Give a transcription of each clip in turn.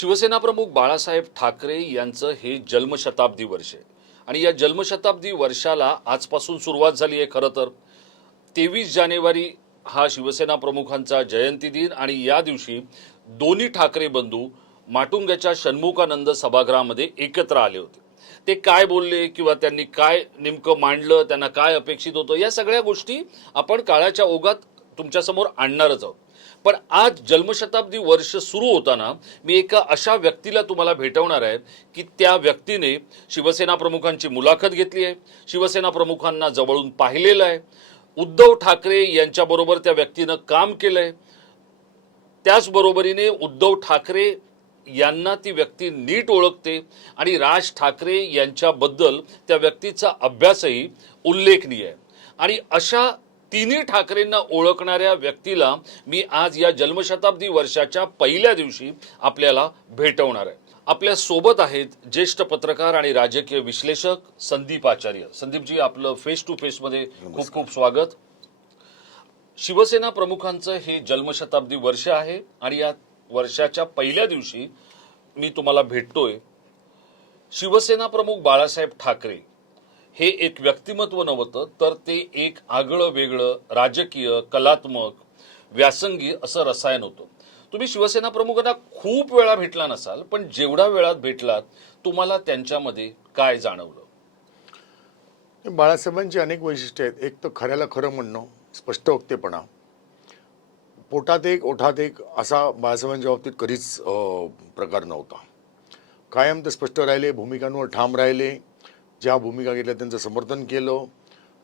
शिवसेना प्रमुख बाळासाहेब ठाकरे यांचं हे जन्मशताब्दी वर्ष आहे आणि या जन्मशताब्दी वर्षाला आजपासून सुरुवात झाली आहे. खरं तर 23 जानेवारी हा शिवसेना प्रमुखांचा जयंती दिन आणि या दिवशी दोन्ही ठाकरे बंधू माटुंग्याच्या षण्मुखानंद सभागृहामध्ये एकत्र आले होते. ते काय बोलले किंवा त्यांनी काय नेमकं मांडलं, त्यांना काय अपेक्षित होतं, या सगळ्या गोष्टी आपण काळाच्या ओघात तुमच्यासमोर आणणारच आहोत. पण आज जन्मशताब्दी वर्ष सुरू होताना मी एका अशा व्यक्तीला तुम्हाला भेटवणार आहे की त्या व्यक्तीने शिवसेना प्रमुखांची मुलाखत घेतली आहे, शिवसेना प्रमुखांना जवळून पाहिलेलं आहे, उद्धव ठाकरे यांच्याबरोबर त्या व्यक्तीनं काम केलंय, त्याचबरोबरीने उद्धव ठाकरे यांना ती व्यक्ती नीट ओळखते आणि राज ठाकरे यांच्याबद्दल त्या व्यक्तीचा अभ्यासही उल्लेखनीय आहे. आणि अशा तिन्ही ठाकरेंना ओळखणाऱ्या व्यक्तीला मी आज या जन्मशताब्दी वर्षाच्या पहिल्या दिवशी आपल्याला भेटवणार आहे. आपल्या सोबत आहेत ज्येष्ठ पत्रकार आणि राजकीय विश्लेषक संदीप आचार्य. संदीपजी, आपलं फेस टू फेस मध्ये खूप खूप स्वागत. शिवसेना प्रमुखांचं हे जन्मशताब्दी वर्ष आहे आणि या वर्षाच्या पहिल्या दिवशी मी तुम्हाला भेटतोय. शिवसेना प्रमुख बाळासाहेब ठाकरे हे एक व्यक्तिमत्व नव्हतं, तर ते एक आगळं वेगळं राजकीय, कलात्मक, व्यासंगी असं रसायन होतं. तुम्ही शिवसेना प्रमुखांना खूप वेळा भेटला नसाल, पण जेवढ्या वेळात भेटलात तुम्हाला त्यांच्यामध्ये काय जाणवलं? बाळासाहेबांची अनेक वैशिष्ट्ये आहेत. एक तर खऱ्याला खरं म्हणणं, स्पष्ट वक्तेपणा, पोटात एक ओठात एक असा बाळासाहेबांच्या बाबतीत कधीच प्रकार नव्हता. कायम ते स्पष्ट राहिले, भूमिकांवर ठाम राहिले, ज्या भूमिका घेतल्या त्यांचं समर्थन केलं.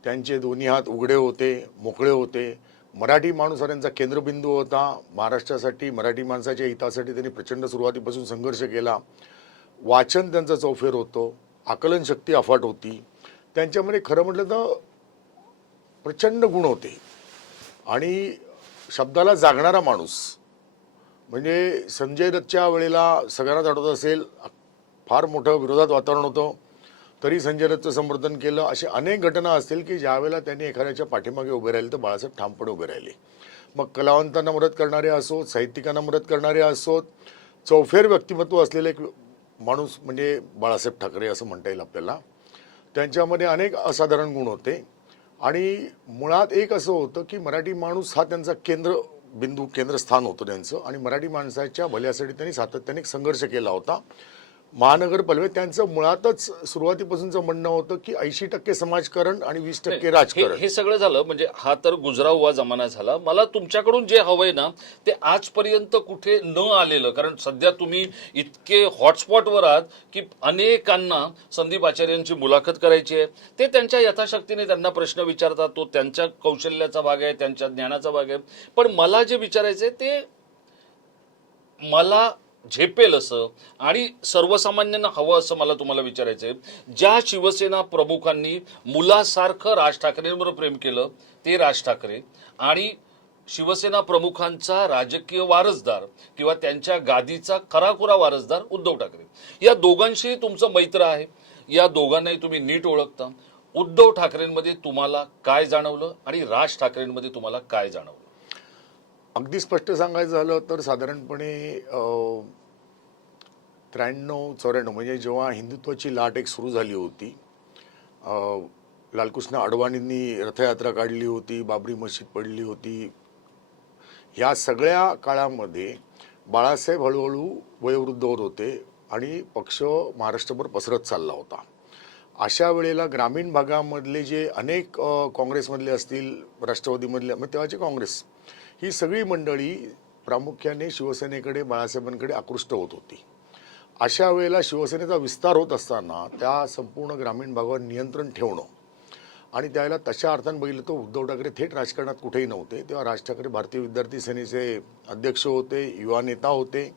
त्यांचे दोन्ही हात उघडे होते, मोकळे होते. मराठी माणूस हा त्यांचा केंद्रबिंदू होता. महाराष्ट्रासाठी, मराठी माणसाच्या हितासाठी त्यांनी प्रचंड सुरुवातीपासून संघर्ष केला. वाचन त्यांचं चौफेर होतं, आकलनशक्ती अफाट होती. त्यांच्यामध्ये खरं म्हटलं तर प्रचंड गुण होते आणि शब्दाला जागणारा माणूस. म्हणजे संजय दत्तच्या वेळेला सगळ्यांनाच आठवत असेल, फार मोठं विरोधात वातावरण होतं, तरी संजय दत्तचं समर्थन केलं. अशा अनेक घटना असतील की ज्यावेळेला त्यांनी एखाद्याच्या पाठीमागे उभे राहिले तर बाळासाहेब ठामपणे उभे राहिले. मग कलावंतांना मदत करणारे असोत, साहित्यिकांना मदत करणारे असोत, चौफेर व्यक्तिमत्व असलेले एक माणूस म्हणजे बाळासाहेब ठाकरे असं म्हणता येईल आपल्याला. त्यांच्यामध्ये अनेक असाधारण गुण होते आणि मुळात एक असं होतं की मराठी माणूस हा त्यांचा केंद्रबिंदू, केंद्रस्थान होतं त्यांचं. आणि मराठी माणसाच्या भल्यासाठी त्यांनी सातत्याने संघर्ष केला होता. महानगर पलवे त्यांचं मुळातच सुरुवातीपासूनचं म्हणणं होतं की 80% समाजकारण आणि 20% राजकारण. हे सगळं झालं म्हणजे हा तर गुजरा हुआ जमाना झाला. मला तुमच्याकडून जे हवंय ना ते आजपर्यंत कुठे न आलेलं, कारण सध्या तुम्ही इतके हॉटस्पॉटवर आहात की अनेकांना संदीप आचार्यांची मुलाखत करायची आहे. ते त्यांच्या यथाशक्तीने त्यांना प्रश्न विचारतात, तो त्यांच्या कौशल्याचा भाग आहे, त्यांच्या ज्ञानाचा भाग आहे. पण मला जे विचारायचंय ते मला झेपेल असं आणि सर्वसामान्यांना हवं असं मला तुम्हाला विचारायचंय. ज्या शिवसेना प्रमुखांनी मुलासारखं राज ठाकरेंवर प्रेम केलं ते राज ठाकरे आणि शिवसेना प्रमुखांचा राजकीय वारसदार किंवा त्यांच्या गादीचा खराखुरा वारसदार उद्धव ठाकरे, या दोघांशी तुमचं मैत्र आहे. या दोघांनाही तुम्ही नीट ओळखता. उद्धव ठाकरेंमध्ये तुम्हाला काय जाणवलं आणि राज ठाकरेंमध्ये तुम्हाला काय जाणवलं? अगदी स्पष्ट सांगायचं झालं तर साधारणपणे 93-94 म्हणजे जेव्हा हिंदुत्वाची लाट एक सुरू झाली होती, लालकृष्ण अडवाणींनी रथयात्रा काढली होती, बाबरी मशीद पडली होती, या सगळ्या काळामध्ये बाळासाहेब हळूहळू वयोवृद्ध होत होते आणि पक्ष महाराष्ट्रभर पसरत चालला होता. अशा वेळेला ग्रामीण भागामधले जे अनेक काँग्रेसमधले असतील, राष्ट्रवादीमधले, मग तेव्हाची काँग्रेस, ही सगळी मंडळी प्रामुख्याने शिवसेनेकडे, बाळासाहेबांकडे आकृष्ट होत होती. अशा वेळेला शिवसेनेचा विस्तार होत असताना त्या संपूर्ण ग्रामीण भागावर नियंत्रण ठेवणं आणि त्यावेळेला तशा अर्थानं बघितलं तर उद्धव ठाकरे थेट राजकारणात कुठेही नव्हते. तेव्हा राज ठाकरे भारतीय विद्यार्थी सेनेचे अध्यक्ष होते, युवा नेता होते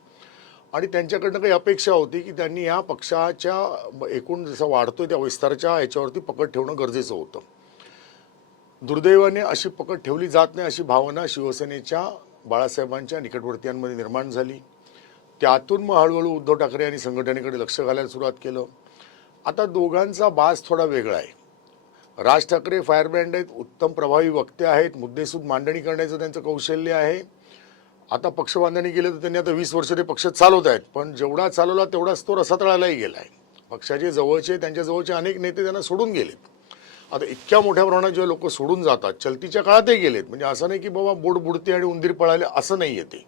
आणि त्यांच्याकडनं काही अपेक्षा होती की त्यांनी या पक्षाच्या एकूण जसं वाढतोय त्या विस्ताराच्या याच्यावरती पकड ठेवणं गरजेचं होतं. दुर्दैवाने अशी पकड ठेवली जात नाही अशी भावना शिवसेनेच्या बाळासाहेबांच्या निकटवर्तीयांमध्ये निर्माण झाली. त्यातून मग हळूहळू उद्धव ठाकरे यांनी संघटनेकडे लक्ष घालायला सुरुवात केलं. आता दोघांचा बाज थोडा वेगळा आहे. राज ठाकरे फायरब्रँड आहेत, उत्तम प्रभावी वक्ते आहेत, मुद्देसूद मांडणी करण्याचं त्यांचं कौशल्य आहे आता पक्ष बांधणी केलं तर त्यांनी आता 20 वर्ष ते पक्ष चालवत आहेत, पण जेवढा चालवला तेवढाच तो रसातळालाही गेला आहे. पक्षाचे जवळचे, त्यांच्या जवळचे अनेक नेते त्यांना सोडून गेलेत. आता इतक्या मोठ्या प्रमाणात जेव्हा लोक सोडून जातात, चलतीच्या काळातही गेलेत, म्हणजे असं नाही की बाबा बोट बुडते आणि उंदीर पळाले, असं नाही येते.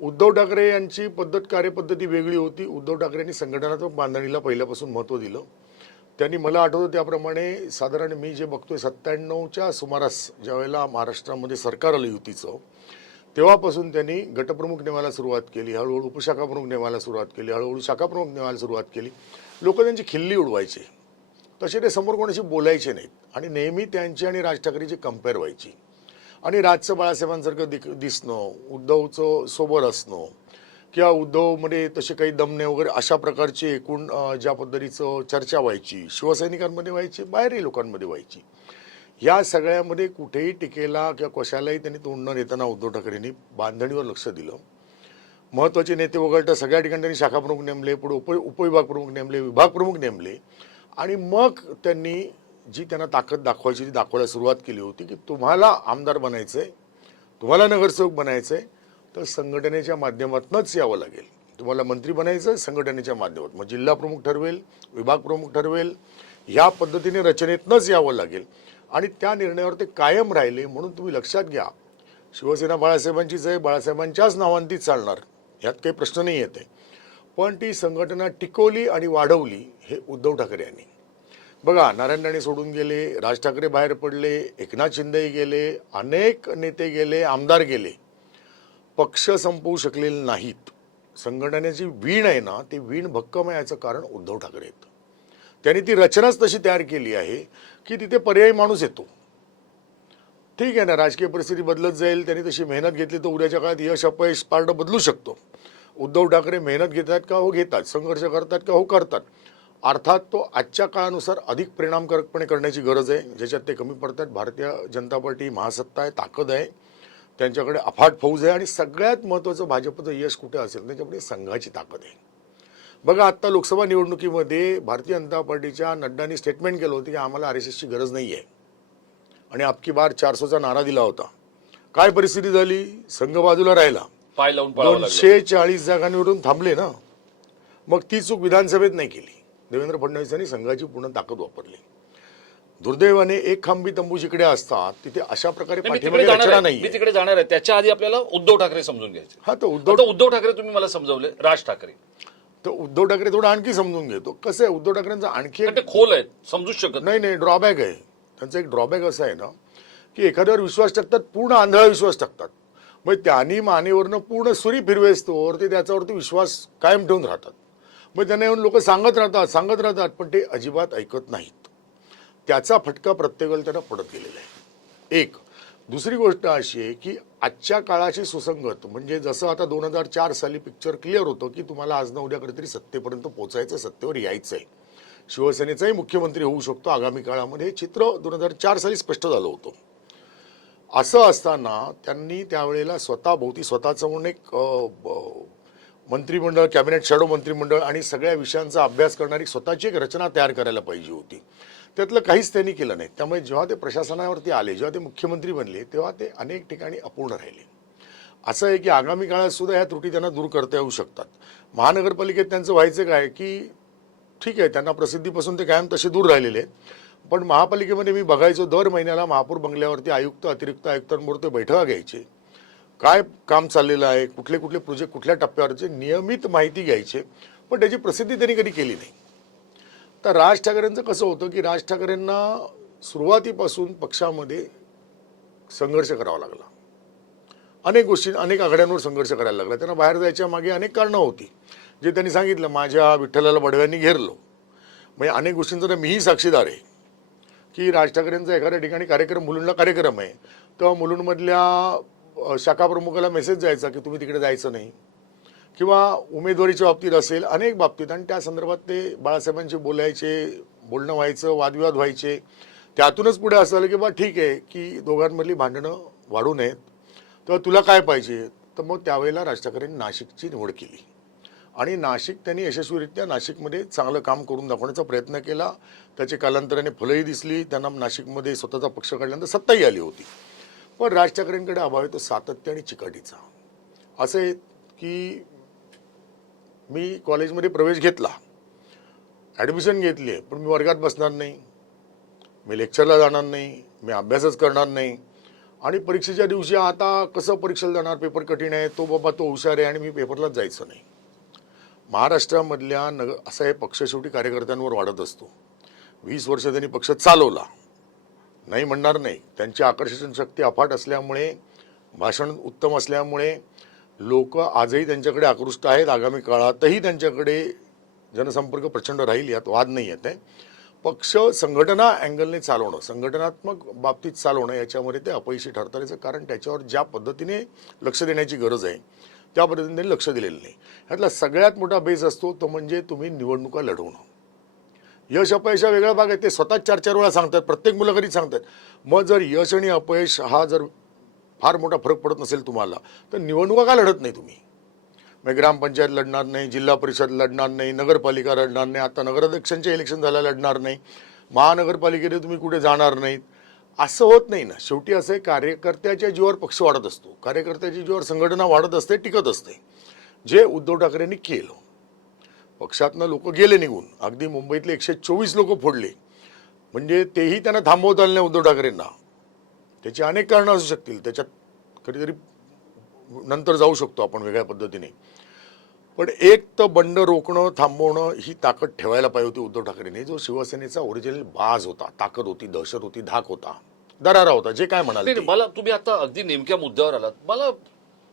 उद्धव ठाकरे यांची कार्यपद्धती वेगळी होती. उद्धव ठाकरेंनी संघटनात्मक बांधणीला पहिल्यापासून महत्त्व दिलं. त्यांनी, मला आठवतं त्याप्रमाणे, साधारण मी जे बघतोय 97च्या सुमारास ज्यावेळेला महाराष्ट्रामध्ये सरकार आलं युतीचं, तेव्हापासून त्यांनी गटप्रमुख नेमायला सुरुवात केली, हळूहळू उपशाखाप्रमुख नेमायला सुरुवात केली, हळूहळू शाखाप्रमुख नेमायला सुरुवात केली. लोक त्यांची खिल्ली उडवायचे, तसे ते समोर कोणाशी बोलायचे नाहीत आणि नेहमी त्यांची आणि राज ठाकरेची कंपेअर व्हायची. आणि राजचं बाळासाहेबांसारखं दिसणं, उद्धवचं सोबत असणं किंवा उद्धवमध्ये तसे काही दमने वगैरे अशा प्रकारची एकूण ज्या पद्धतीचं चर्चा व्हायची, शिवसैनिकांमध्ये व्हायची, बाहेरही लोकांमध्ये व्हायची, या सगळ्यामध्ये कुठेही टीकेला किंवा कशालाही त्यांनी तोंड न देताना उद्धव ठाकरेंनी बांधणीवर लक्ष दिलं. महत्त्वाचे नेते वगळता सगळ्या ठिकाणी त्यांनी शाखाप्रमुख नेमले, पुढे उपविभाग प्रमुख नेमले, विभाग प्रमुख नेमले आणि मग त्यांनी जी त्यांना ताकद दाखवायची ती दाखवायला सुरुवात केली होती की तुम्हाला आमदार बनायचं आहे, तुम्हाला नगरसेवक बनायचं आहे, तर संघटनेच्या माध्यमातूनच यावं लागेल. तुम्हाला मंत्री बनायचं आहे संघटनेच्या माध्यमातून, मग जिल्हा प्रमुख ठरवेल, विभाग प्रमुख ठरवेल, ह्या पद्धतीने रचनेतनंच यावं लागेल. आणि त्या निर्णयावर ते कायम राहिले. म्हणून तुम्ही लक्षात घ्या, शिवसेना बाळासाहेबांचीच आहे, बाळासाहेबांच्याच नावांती चालणार, ह्यात काही प्रश्न नाही येते. पण ती संघटना टिकवली आणि वाढवली हे उद्धव ठाकरे यांनी. बघा, नारायण राणे सोडून गेले, राज ठाकरे बाहेर पडले, एकनाथ शिंदेही गेले, अनेक नेते गेले, आमदार गेले, पक्ष संपवू शकलेले नाहीत. संघटनेची वीण आहे ना, ती वीण भक्कम आहे, याचं कारण उद्धव ठाकरे आहेत. त्यांनी ती रचनाच तशी तयार केली आहे की तिथे पर्यायी माणूस येतो. ठीक आहे ना, राजकीय परिस्थिती बदलत जाईल, त्यांनी तशी मेहनत घेतली तर उद्याच्या काळात यश अपयश पारड बदलू शकतो. उद्धव ठाकरे मेहनत घेतात का? हो घेतात. संघर्ष करतात का? हो करतात. अर्थात तो आजच्या काळानुसार अधिक परिणामकारकपणे करण्याची गरज आहे, ज्याच्यात ते कमी पडतात. भारतीय जनता पार्टी महासत्ता आहे, ताकद आहे, त्यांच्याकडे अफाट फौज आहे आणि सगळ्यात महत्त्वाचं भाजपचं यश कुठे असेल त्यांच्याकडे संघाची ताकद आहे. बघा, आत्ता लोकसभा निवडणुकीमध्ये भारतीय जनता पार्टीच्या नड्डांनी स्टेटमेंट केलं होतं की आम्हाला RSSची गरज नाही आहे आणि अबकी बार 400चा नारा दिला होता. काय परिस्थिती झाली? संघ बाजूला राहिला, पाय लावून पळावं लागलं. 240 जागांवरून थांबले ना. मग ती चूक विधानसभेत नाही केली. देवेंद्र फडणवीसांनी संघाची पूर्ण ताकद वापरली. दुर्दैवाने एक खांबी तंबू जिकडे असतात तिथे अशा प्रकारे पाठीमागे रचना नाही. मी तिकडे जाणार आहे. त्याच्या आधी आपल्याला उद्धव ठाकरे समजून घ्यायचे. हा, तर उद्धव ठाकरे तुम्ही मला समजवले, राज ठाकरे, तर उद्धव ठाकरे थोडं आणखी समजून घेतो. कसं आहे, उद्धव ठाकरेंचा आणखी ते खोल आहेत, समजूच शकत नाही, ड्रॉबॅक आहे त्यांचा. एक ड्रॉबॅक असा आहे ना की एखाद्यावर विश्वास टाकतात, पूर्ण आंधळा विश्वास टाकतात. मग त्यांनी मानेवरनं पूर्ण सुरी फिरवेस्तोवर ते त्याच्यावरती विश्वास कायम ठेवून राहतात. मग त्यांना येऊन लोक सांगत राहतात, पण ते अजिबात ऐकत नाहीत. त्याचा फटका प्रत्येकाला त्यांना पडत गेलेला आहे. एक दुसरी गोष्ट अशी आहे की आजच्या काळाशी सुसंगत, म्हणजे जसं आता 2004 साली पिक्चर क्लिअर होतं की तुम्हाला आज ना उद्या कधीतरी सत्तेपर्यंत पोहोचायचं, सत्तेवर यायचं आहे, शिवसेनेचाही मुख्यमंत्री होऊ शकतो आगामी काळामध्ये, हे चित्र 2004 साली स्पष्ट झालं होतं. असं असताना त्यांनी त्यावेळेला स्वतःभोवती स्वतःचं म्हणून एक मंत्रिमंडळ, कॅबिनेट शॅडो मंत्रिमंडळ आणि सगळ्या विषयांचा अभ्यास करणारी स्वतःची एक रचना तयार करायला पाहिजे होती. त्यातलं काहीच त्यांनी केलं नाही. त्यामुळे जेव्हा ते प्रशासनावरती आले, जेव्हा ते मुख्यमंत्री बनले, तेव्हा ते अनेक ठिकाणी अपूर्ण राहिले. असं आहे की आगामी काळात सुद्धा ह्या त्रुटी त्यांना दूर करता येऊ शकतात. महानगरपालिकेत त्यांचं व्हायचं काय की ठीक आहे, त्यांना प्रसिद्धीपासून ते कायम तसे दूर राहिलेले आहेत, पण महापालिकेमध्ये मी बघायचो दर महिन्याला महापौर बंगल्यावरती आयुक्त, अतिरिक्त आयुक्तांबरोबर ते बैठका घ्यायचे, काय काम चाललेलं आहे, कुठले कुठले प्रोजेक्ट कुठल्या टप्प्यावरचे, नियमित माहिती घ्यायचे, पण त्याची प्रसिद्धी त्यांनी कधी केली नाही. तर राज ठाकरेंचं कसं होतं की राज ठाकरेंना सुरुवातीपासून पक्षामध्ये संघर्ष करावा लागला, अनेक गोष्टी, अनेक आघाड्यांवर संघर्ष करायला लागला. त्यांना बाहेर जायच्या मागे अनेक कारणं होती, जे त्यांनी सांगितलं, माझ्या विठ्ठलाला बडव्यांनी घेरलो. म्हणजे अनेक गोष्टींचा तर मीही साक्षीदार आहे की राज ठाकरेंचा एखाद्या ठिकाणी कार्यक्रम, मुलुंडला कार्यक्रम आहे, तेव्हा मुलुंडमधल्या शाखा प्रमुखाला मेसेज जायचा की तुम्ही तिकडे जायचं नाही, किंवा उमेदवारीच्या बाबतीत असेल, अनेक बाबतीत, आणि त्या संदर्भात ते बाळासाहेबांशी बोलणं व्हायचं, वादविवाद व्हायचे. त्यातूनच पुढे असं आलं की बा ठीक आहे की दोघांमधली भांडणं वाढू नयेत, तर तुला काय पाहिजे. तर मग त्यावेळेला राज ठाकरेंनी नाशिकची निवड केली आणि नाशिक त्यांनी यशस्वीरित्या नाशिकमध्ये चांगलं काम करून दाखवण्याचा प्रयत्न केला. त्याचे कालांतराने फलंही दिसली. त्यांना नाशिकमध्ये स्वतःचा पक्ष काढल्यानंतर सत्ताही आली होती. पण राज ठाकरेंकडे अभाव आहे तो सातत्य आणि चिकाटीचा. असं आहे की मी कॉलेजमध्ये प्रवेश घेतला, ॲडमिशन घेतली आहे, पण मी वर्गात बसणार नाही, मी लेक्चरला जाणार नाही, मी अभ्यासच करणार नाही. आणि परीक्षेच्या दिवशी आता कसं परीक्षेला जाणार, पेपर कठीण आहे, तो बाबा तो हुशार आहे आणि मी पेपरलाच जायचं नाही. महाराष्ट्रामधल्या असं हे पक्ष शेवटी कार्यकर्त्यांवर वाढत असतो. 20 वर्ष त्यांनी पक्ष चालवला, नाही म्हणणार नाही. त्यांची आकर्षण शक्ती अफाट असल्यामुळे, भाषण उत्तम असल्यामुळे लोक आजही त्यांच्याकडे आकृष्ट आहेत. आगामी काळातही त्यांच्याकडे जनसंपर्क प्रचंड राहील, यात वाद नाही येत आहे. पक्ष संघटना अँगलने चालवणं, संघटनात्मक बाबतीत चालवणं, याच्यामध्ये ते अपयशी ठरतात. याचं कारण त्याच्यावर ज्या पद्धतीने लक्ष देण्याची गरज आहे त्या पद्धतीने लक्ष दिलेलं नाही. ह्यातला सगळ्यात मोठा बेस असतो तो म्हणजे तुम्ही निवडणुका लढवणं. यश अपयश हा वेगळा भाग आहे, ते स्वतःच 4-4 वेळा सांगतात, प्रत्येक मुलाखतीत सांगतात. मग जर यश आणि अपयश हा जर फार मोठा फरक पडत नसेल तुम्हाला, तर निवडणुका का लढत नाही तुम्ही? मग ग्रामपंचायत लढणार नाही, जिल्हा परिषद लढणार नाही, नगरपालिका लढणार नाही, आता नगराध्यक्षांचे इलेक्शन झाला लढणार नाही, महानगरपालिकेने तुम्ही कुठे जाणार नाहीत. असं होत नाही ना. शेवटी असं आहे, कार्यकर्त्याच्या जीवावर पक्ष वाढत असतो, कार्यकर्त्याच्या जीवावर संघटना वाढत असते, टिकत असते. जे उद्धव ठाकरेंनी केलं, पक्षातनं लोक गेले निघून, अगदी मुंबईतले 124 लोक फोडले, म्हणजे तेही त्यांना थांबवता आलं नाही उद्धव ठाकरेंना. त्याची अनेक कारणं असू शकतील, त्याच्यात कधीतरी नंतर जाऊ शकतो आपण वेगळ्या पद्धतीने. पण एक तर बंड रोखणं, थांबवणं ही ताकद ठेवायला पाहिजे होती उद्धव ठाकरेंनी. जो शिवसेनेचा ओरिजिनल बाज होता, ताकद होती, दहशत होती, धाक होता, दरारा होता, जे काय म्हणाल ते. मला तुम्ही आता अगदी नेमक्या मुद्द्यावर आलात. मला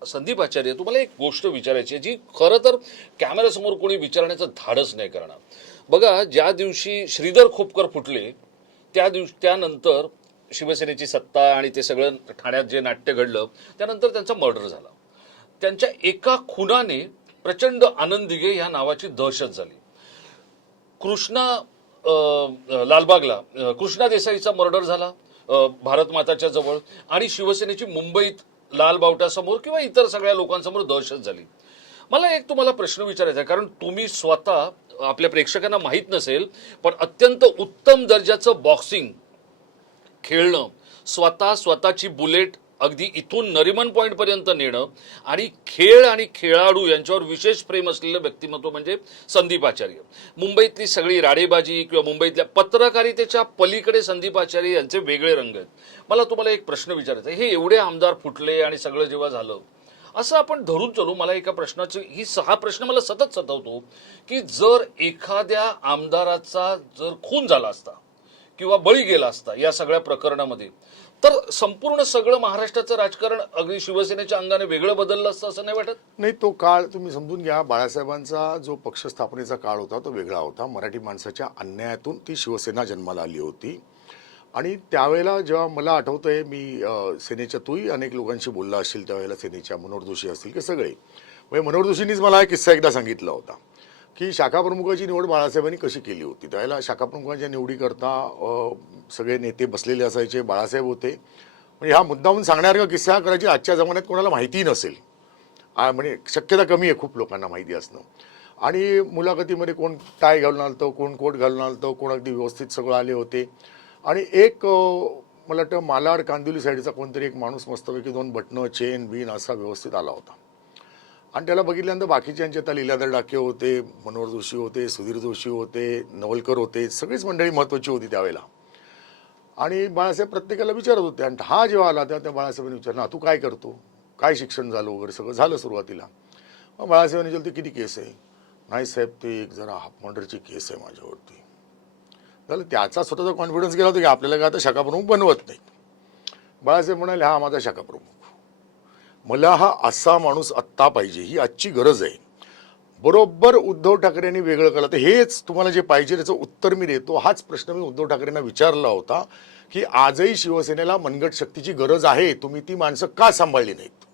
संदीप आचार्य, तुम्हाला एक गोष्ट विचारायची आहे जी खरं तर कॅमेऱ्यासमोर कोणी विचारण्याचं धाडस नाही करणार. बघा, ज्या दिवशी श्रीधर खोपकर फुटले त्यानंतर शिवसेनेची सत्ता आणि ते सगळं ठाण्यात जे नाट्य घडलं, त्यानंतर त्यांचा मर्डर झाला. त्यांच्या एका खुनाने प्रचंड आनंद दिघे ह्या नावाची दहशत झाली. कृष्णा लालबागला कृष्णा देसाईचा मर्डर झाला भारत माताच्या जवळ, आणि शिवसेनेची मुंबईत लाल बावटासमोर किंवा इतर सगळ्या लोकांसमोर दहशत झाली. मला एक तुम्हाला प्रश्न विचारायचा आहे, कारण तुम्ही स्वतः, आपल्या प्रेक्षकांना माहीत नसेल पण अत्यंत उत्तम दर्जाचं बॉक्सिंग खेळणं, स्वतःची बुलेट अगदी इथून नरिमन पॉइंट पर्यंत नेणं, आणि खेळ आणि खेळाडू यांच्यावर विशेष प्रेम असलेलं व्यक्तिमत्व म्हणजे संदीप आचार्य. मुंबईतली सगळी राडेबाजी किंवा मुंबईतल्या पत्रकारितेच्या पलीकडे संदीप आचार्य यांचे वेगळे रंग आहेत. मला तुम्हाला एक प्रश्न विचारायचा आहे, हे एवढे आमदार फुटले आणि सगळं जेव्हा झालं, असं आपण धरून चलू, मला एका प्रश्नाची हा प्रश्न मला सतत सतावतो की जर एखाद्या आमदाराचा जर खून झाला असता किंवा बळी गेला असता या सगळ्या प्रकरणामध्ये, तर संपूर्ण सगळं महाराष्ट्राचं राजकारण अगदी शिवसेनेच्या अंगाने वेगळं बदललं असतं, असं नाही वाटत? नाही, तो काळ तुम्ही समजून घ्या. बाळासाहेबांचा जो पक्ष स्थापनेचा काळ होता तो वेगळा होता. मराठी माणसाच्या अन्यायातून ती शिवसेना जन्माला आली होती. आणि त्यावेळेला जेव्हा मला आठवतंय, मी सेनेच्या तूही अनेक लोकांशी बोलला असेल त्यावेळेला, सेनेच्या मनोहर जोशी असतील की सगळे, म्हणजे मनोहर जोशींनीच मला हा किस्सा एकदा सांगितला होता की शाखा प्रमुखाची निवड बाळासाहेबांनी कशी केली होती. त्यावेळेला शाखा प्रमुखांच्या निवडीकरता सगळे नेते बसलेले असायचे, बाळासाहेब होते. म्हणजे हा मुद्दाहून सांगण्यासारखा किस्सा कदाचित आजच्या जमान्यात कोणाला माहितीही नसेल, म्हणजे शक्यता कमी आहे खूप लोकांना माहिती असणं. आणि मुलाखतीमध्ये कोण टाय घालून आलतं, कोण कोट घालून आलतं, कोण अगदी व्यवस्थित सगळं आले होते. आणि एक मला वाटतं मालाड कांदिवली साईडचा कोणतरी एक माणूस मस्तपैकी 2 बटणं, चेन बीन असा व्यवस्थित आला होता. आणि त्याला बघितल्यानंतर बाकीच्यांचे आता लीलाधर डाके होते, मनोहर जोशी होते, सुधीर जोशी होते, नवलकर होते, सगळीच मंडळी महत्त्वाची होती त्यावेळेला. आणि बाळासाहेब प्रत्येकाला विचारत होते. आणि हा जेव्हा आला तेव्हा त्या बाळासाहेबांनी विचारलं, तू काय करतो, काय शिक्षण झालं वगैरे सगळं झालं सुरुवातीला. मग बाळासाहेबांनी विचारलं, ते किती केस आहे? नाही साहेब, ते एक जरा हाफ मर्डरची केस आहे माझ्यावरती. झालं, त्याचा स्वतःचा कॉन्फिडन्स गेला होता की आपल्याला काय आता शाखा प्रमुख बनवत नाहीत. बाळासाहेब म्हणाले, हा माझा शाखा प्रमुख, मला हा असा माणूस आत्ता पाहिजे, ही आजची गरज आहे. बरोबर उद्धव ठाकरेंनी वेगळं केलं. तर हेच तुम्हाला जे पाहिजे त्याचं उत्तर मी देतो. हाच प्रश्न मी उद्धव ठाकरेंना विचारला होता की आजही शिवसेनेला मनगट शक्तीची गरज आहे, तुम्ही ती माणसं का सांभाळली नाहीत.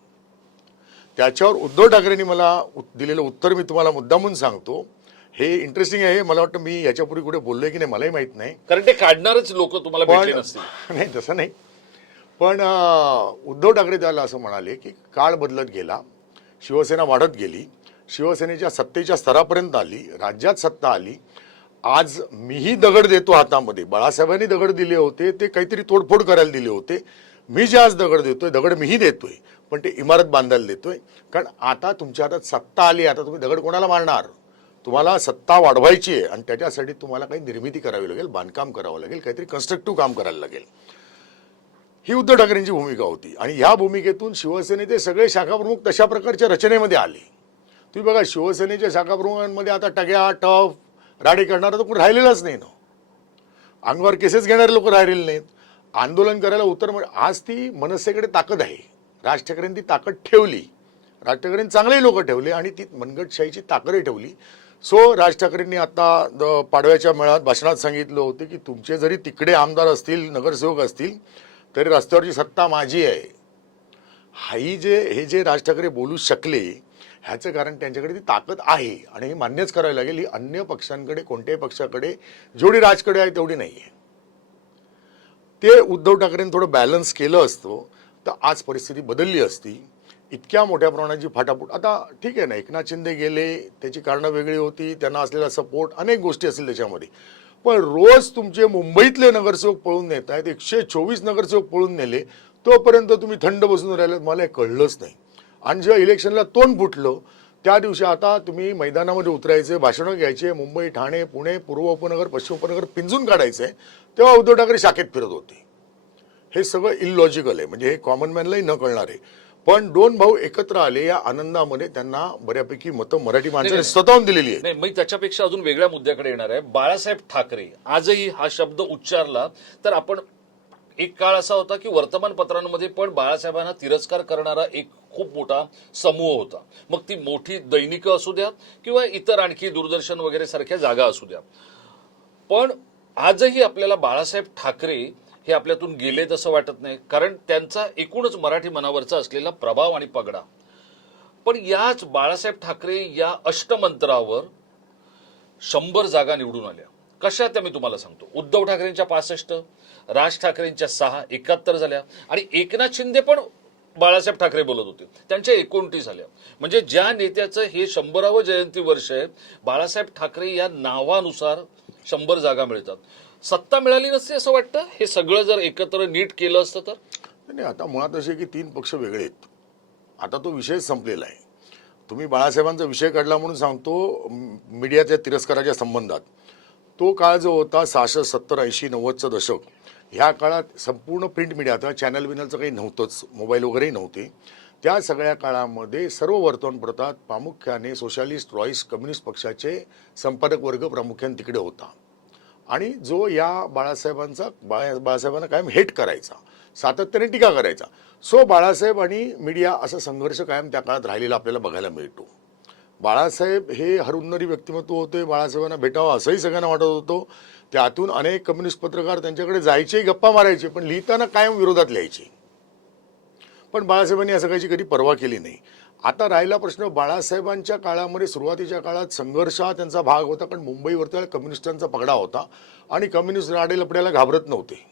त्याच्यावर उद्धव ठाकरेंनी मला दिलेलं उत्तर मी तुम्हाला मुद्दामून सांगतो. हे इंटरेस्टिंग आहे. मला वाटतं मी याच्यापूर्वी कुठे बोललोय की नाही मलाही माहित नाही, कारण ते काढणारच लोक तुम्हाला भेटले नसतील. नाही तसं नाही. पण उद्धव ठाकरे त्याला असं म्हणाले की काळ बदलत गेला, शिवसेना वाढत गेली, शिवसेनेच्या सत्तेच्या स्तरापर्यंत आली, राज्यात सत्ता आली. आज मीही दगड देतो हातामध्ये. बाळासाहेबांनी दगड दिले होते, ते काहीतरी तोडफोड करायला दिले होते. मी जे आज दगड देतोय, दगड मीही देतोय, पण ते इमारत बांधायला देतोय. कारण आता तुमच्या हातात सत्ता आली, आता तुम्ही दगड कोणाला मारणार? तुम्हाला सत्ता वाढवायची आहे आणि त्याच्यासाठी तुम्हाला काही निर्मिती करावी लागेल, बांधकाम करावं लागेल, काहीतरी कन्स्ट्रक्टिव्ह काम करायला लागेल. ही उद्धव ठाकरेंची भूमिका होती आणि ह्या भूमिकेतून शिवसेनेचे सगळे शाखाप्रमुख तशा प्रकारच्या रचनेमध्ये आले. तुम्ही बघा, शिवसेनेच्या शाखाप्रमुखांमध्ये आता टग्या, टफ, राडे करणारा तर कोणी राहिलेलाच नाही ना. अंगावर केसेस घेणारे लोक राहिलेले नाहीत. आंदोलन करायला आज ती मनसेकडे ताकद आहे. राज ठाकरेंनी ती ताकद ठेवली. राज ठाकरेंनी चांगलेही लोक ठेवले आणि ती मनगटशाहीची ताकदही ठेवली. सो राज ठाकरेंनी आता पाडव्याच्या मेळाव्यात भाषणात सांगितलं होतं की तुमचे जरी तिकडे आमदार असतील, नगरसेवक असतील, तरी रस्त्यावरची सत्ता माझी आहे. हे जे राज ठाकरे बोलू शकले ह्याचं कारण त्यांच्याकडे ती ताकद आहे आणि हे मान्यच करायला लागेल. ही अन्य पक्षांकडे, कोणत्याही पक्षाकडे जेवढी राजकडे आहे तेवढी नाही आहे. ते उद्धव ठाकरेंनी थोडं बॅलन्स केलं असतं तर आज परिस्थिती बदलली असती. इतक्या मोठ्या प्रमाणाची फाटाफूट, आता ठीक आहे ना, एकनाथ शिंदे गेले, त्याची कारणं वेगळी होती, त्यांना असलेला सपोर्ट, अनेक गोष्टी असतील त्याच्यामध्ये. पण रोज तुमचे मुंबईतले नगरसेवक पळून नेत आहेत, 124 नगरसेवक पळून नेले, तोपर्यंत तुम्ही थंड बसून राहिले, मला हे कळलंच नाही. आणि जेव्हा इलेक्शनला तोंड फुटलं त्या दिवशी आता तुम्ही मैदानामध्ये उतरायचे, भाषणं घ्यायचे, मुंबई, ठाणे, पुणे, पूर्व उपनगर, पश्चिम उपनगर पिंजून काढायचे, तेव्हा उद्धव ठाकरे शाखेत फिरत होते. हे सगळं इलॉजिकल आहे, म्हणजे हे कॉमन मॅनलाही न कळणार आहे. पण दोन भाऊ एकत्र आले, या आनंदामध्ये त्यांना बऱ्यापैकी मतं मराठी माणसाने स्वतःहून दिलेली आहे. नाही, मी त्याच्यापेक्षा अजून वेगळ्या मुद्द्याकडे येणार आहे. बाळासाहेब ठाकरे, आजही हा शब्द उच्चारला तर आपण, एक काळ असा होता की वर्तमानपत्रांमध्ये पण बाळासाहेबांना तिरस्कार करणारा एक खूप मोठा समूह होता. मग ती मोठी दैनिकं असू द्या किंवा इतर आणखी दूरदर्शन वगैरे सारख्या जागा असू द्या. पण आजही आपल्याला बाळासाहेब ठाकरे हे आपल्यातून गेलेत असं वाटत नाही, कारण त्यांचा एकूणच मराठी मनावरचा असलेला प्रभाव आणि पगडा. पण याच बाळासाहेब ठाकरे या अष्टमंत्रावर 100 जागा निवडून आल्या. कशा त्या मी तुम्हाला सांगतो. उद्धव ठाकरेंच्या 65, राज ठाकरेंच्या 6, 71 झाल्या आणि एकनाथ शिंदे पण बाळासाहेब ठाकरे बोलत होते, त्यांच्या 29 झाल्या. म्हणजे ज्या नेत्याचं हे 100वे जयंती वर्ष आहे, बाळासाहेब ठाकरे या नावानुसार 100 जागा मिळतात. सत्ता मिळाली नसते असं वाटतं, हे सगळं जर एकत्र नीट केलं असतं तर. नाही, आता मुळात असे की 3 पक्ष वेगळे आहेत. आता तो विषय संपलेला आहे. तुम्ही बाळासाहेबांचा विषय काढला म्हणून सांगतो, मीडियाच्या तिरस्काराच्या संबंधात तो काळ जो होता 66, 70, 80, 90चं दशक, ह्या काळात संपूर्ण प्रिंट मीडिया, आता चॅनल बिनलचं काही नव्हतंच, मोबाईल वगैरेही नव्हते. त्या सगळ्या काळामध्ये सर्व वर्तमानपत्रात प्रामुख्याने सोशलिस्ट, रॉईस्ट, कम्युनिस्ट पक्षाचे संपादक वर्ग प्रामुख्याने तिकडे होता आणि जो या बाळासाहेबांना कायम हेट करायचा, सातत्याने टीका करायचा. सो बाळासाहेब आणि मीडिया असा संघर्ष कायम त्या काळात राहिलेला आपल्याला बघायला मिळतो. बाळासाहेब हे हरहुन्नरी व्यक्तिमत्व होते, बाळासाहेबांना भेटावं असंही सगळ्यांना वाटत होतं. त्यातून अनेक कम्युनिस्ट पत्रकार त्यांच्याकडे जायचे, गप्पा मारायचे, पण लिहिताना कायम विरोधात लिहायचे. पण बाळासाहेबांनी असं काही कधी पर्वा केली नाही. आता राहिला प्रश्न, बाळासाहेबांच्या काळामध्ये सुरुवातीच्या काळात संघर्ष हा त्यांचा भाग होता, कारण मुंबईवरती कम्युनिस्टांचा पगडा होता आणि कम्युनिस्ट राडे लपड्याला घाबरत नव्हते.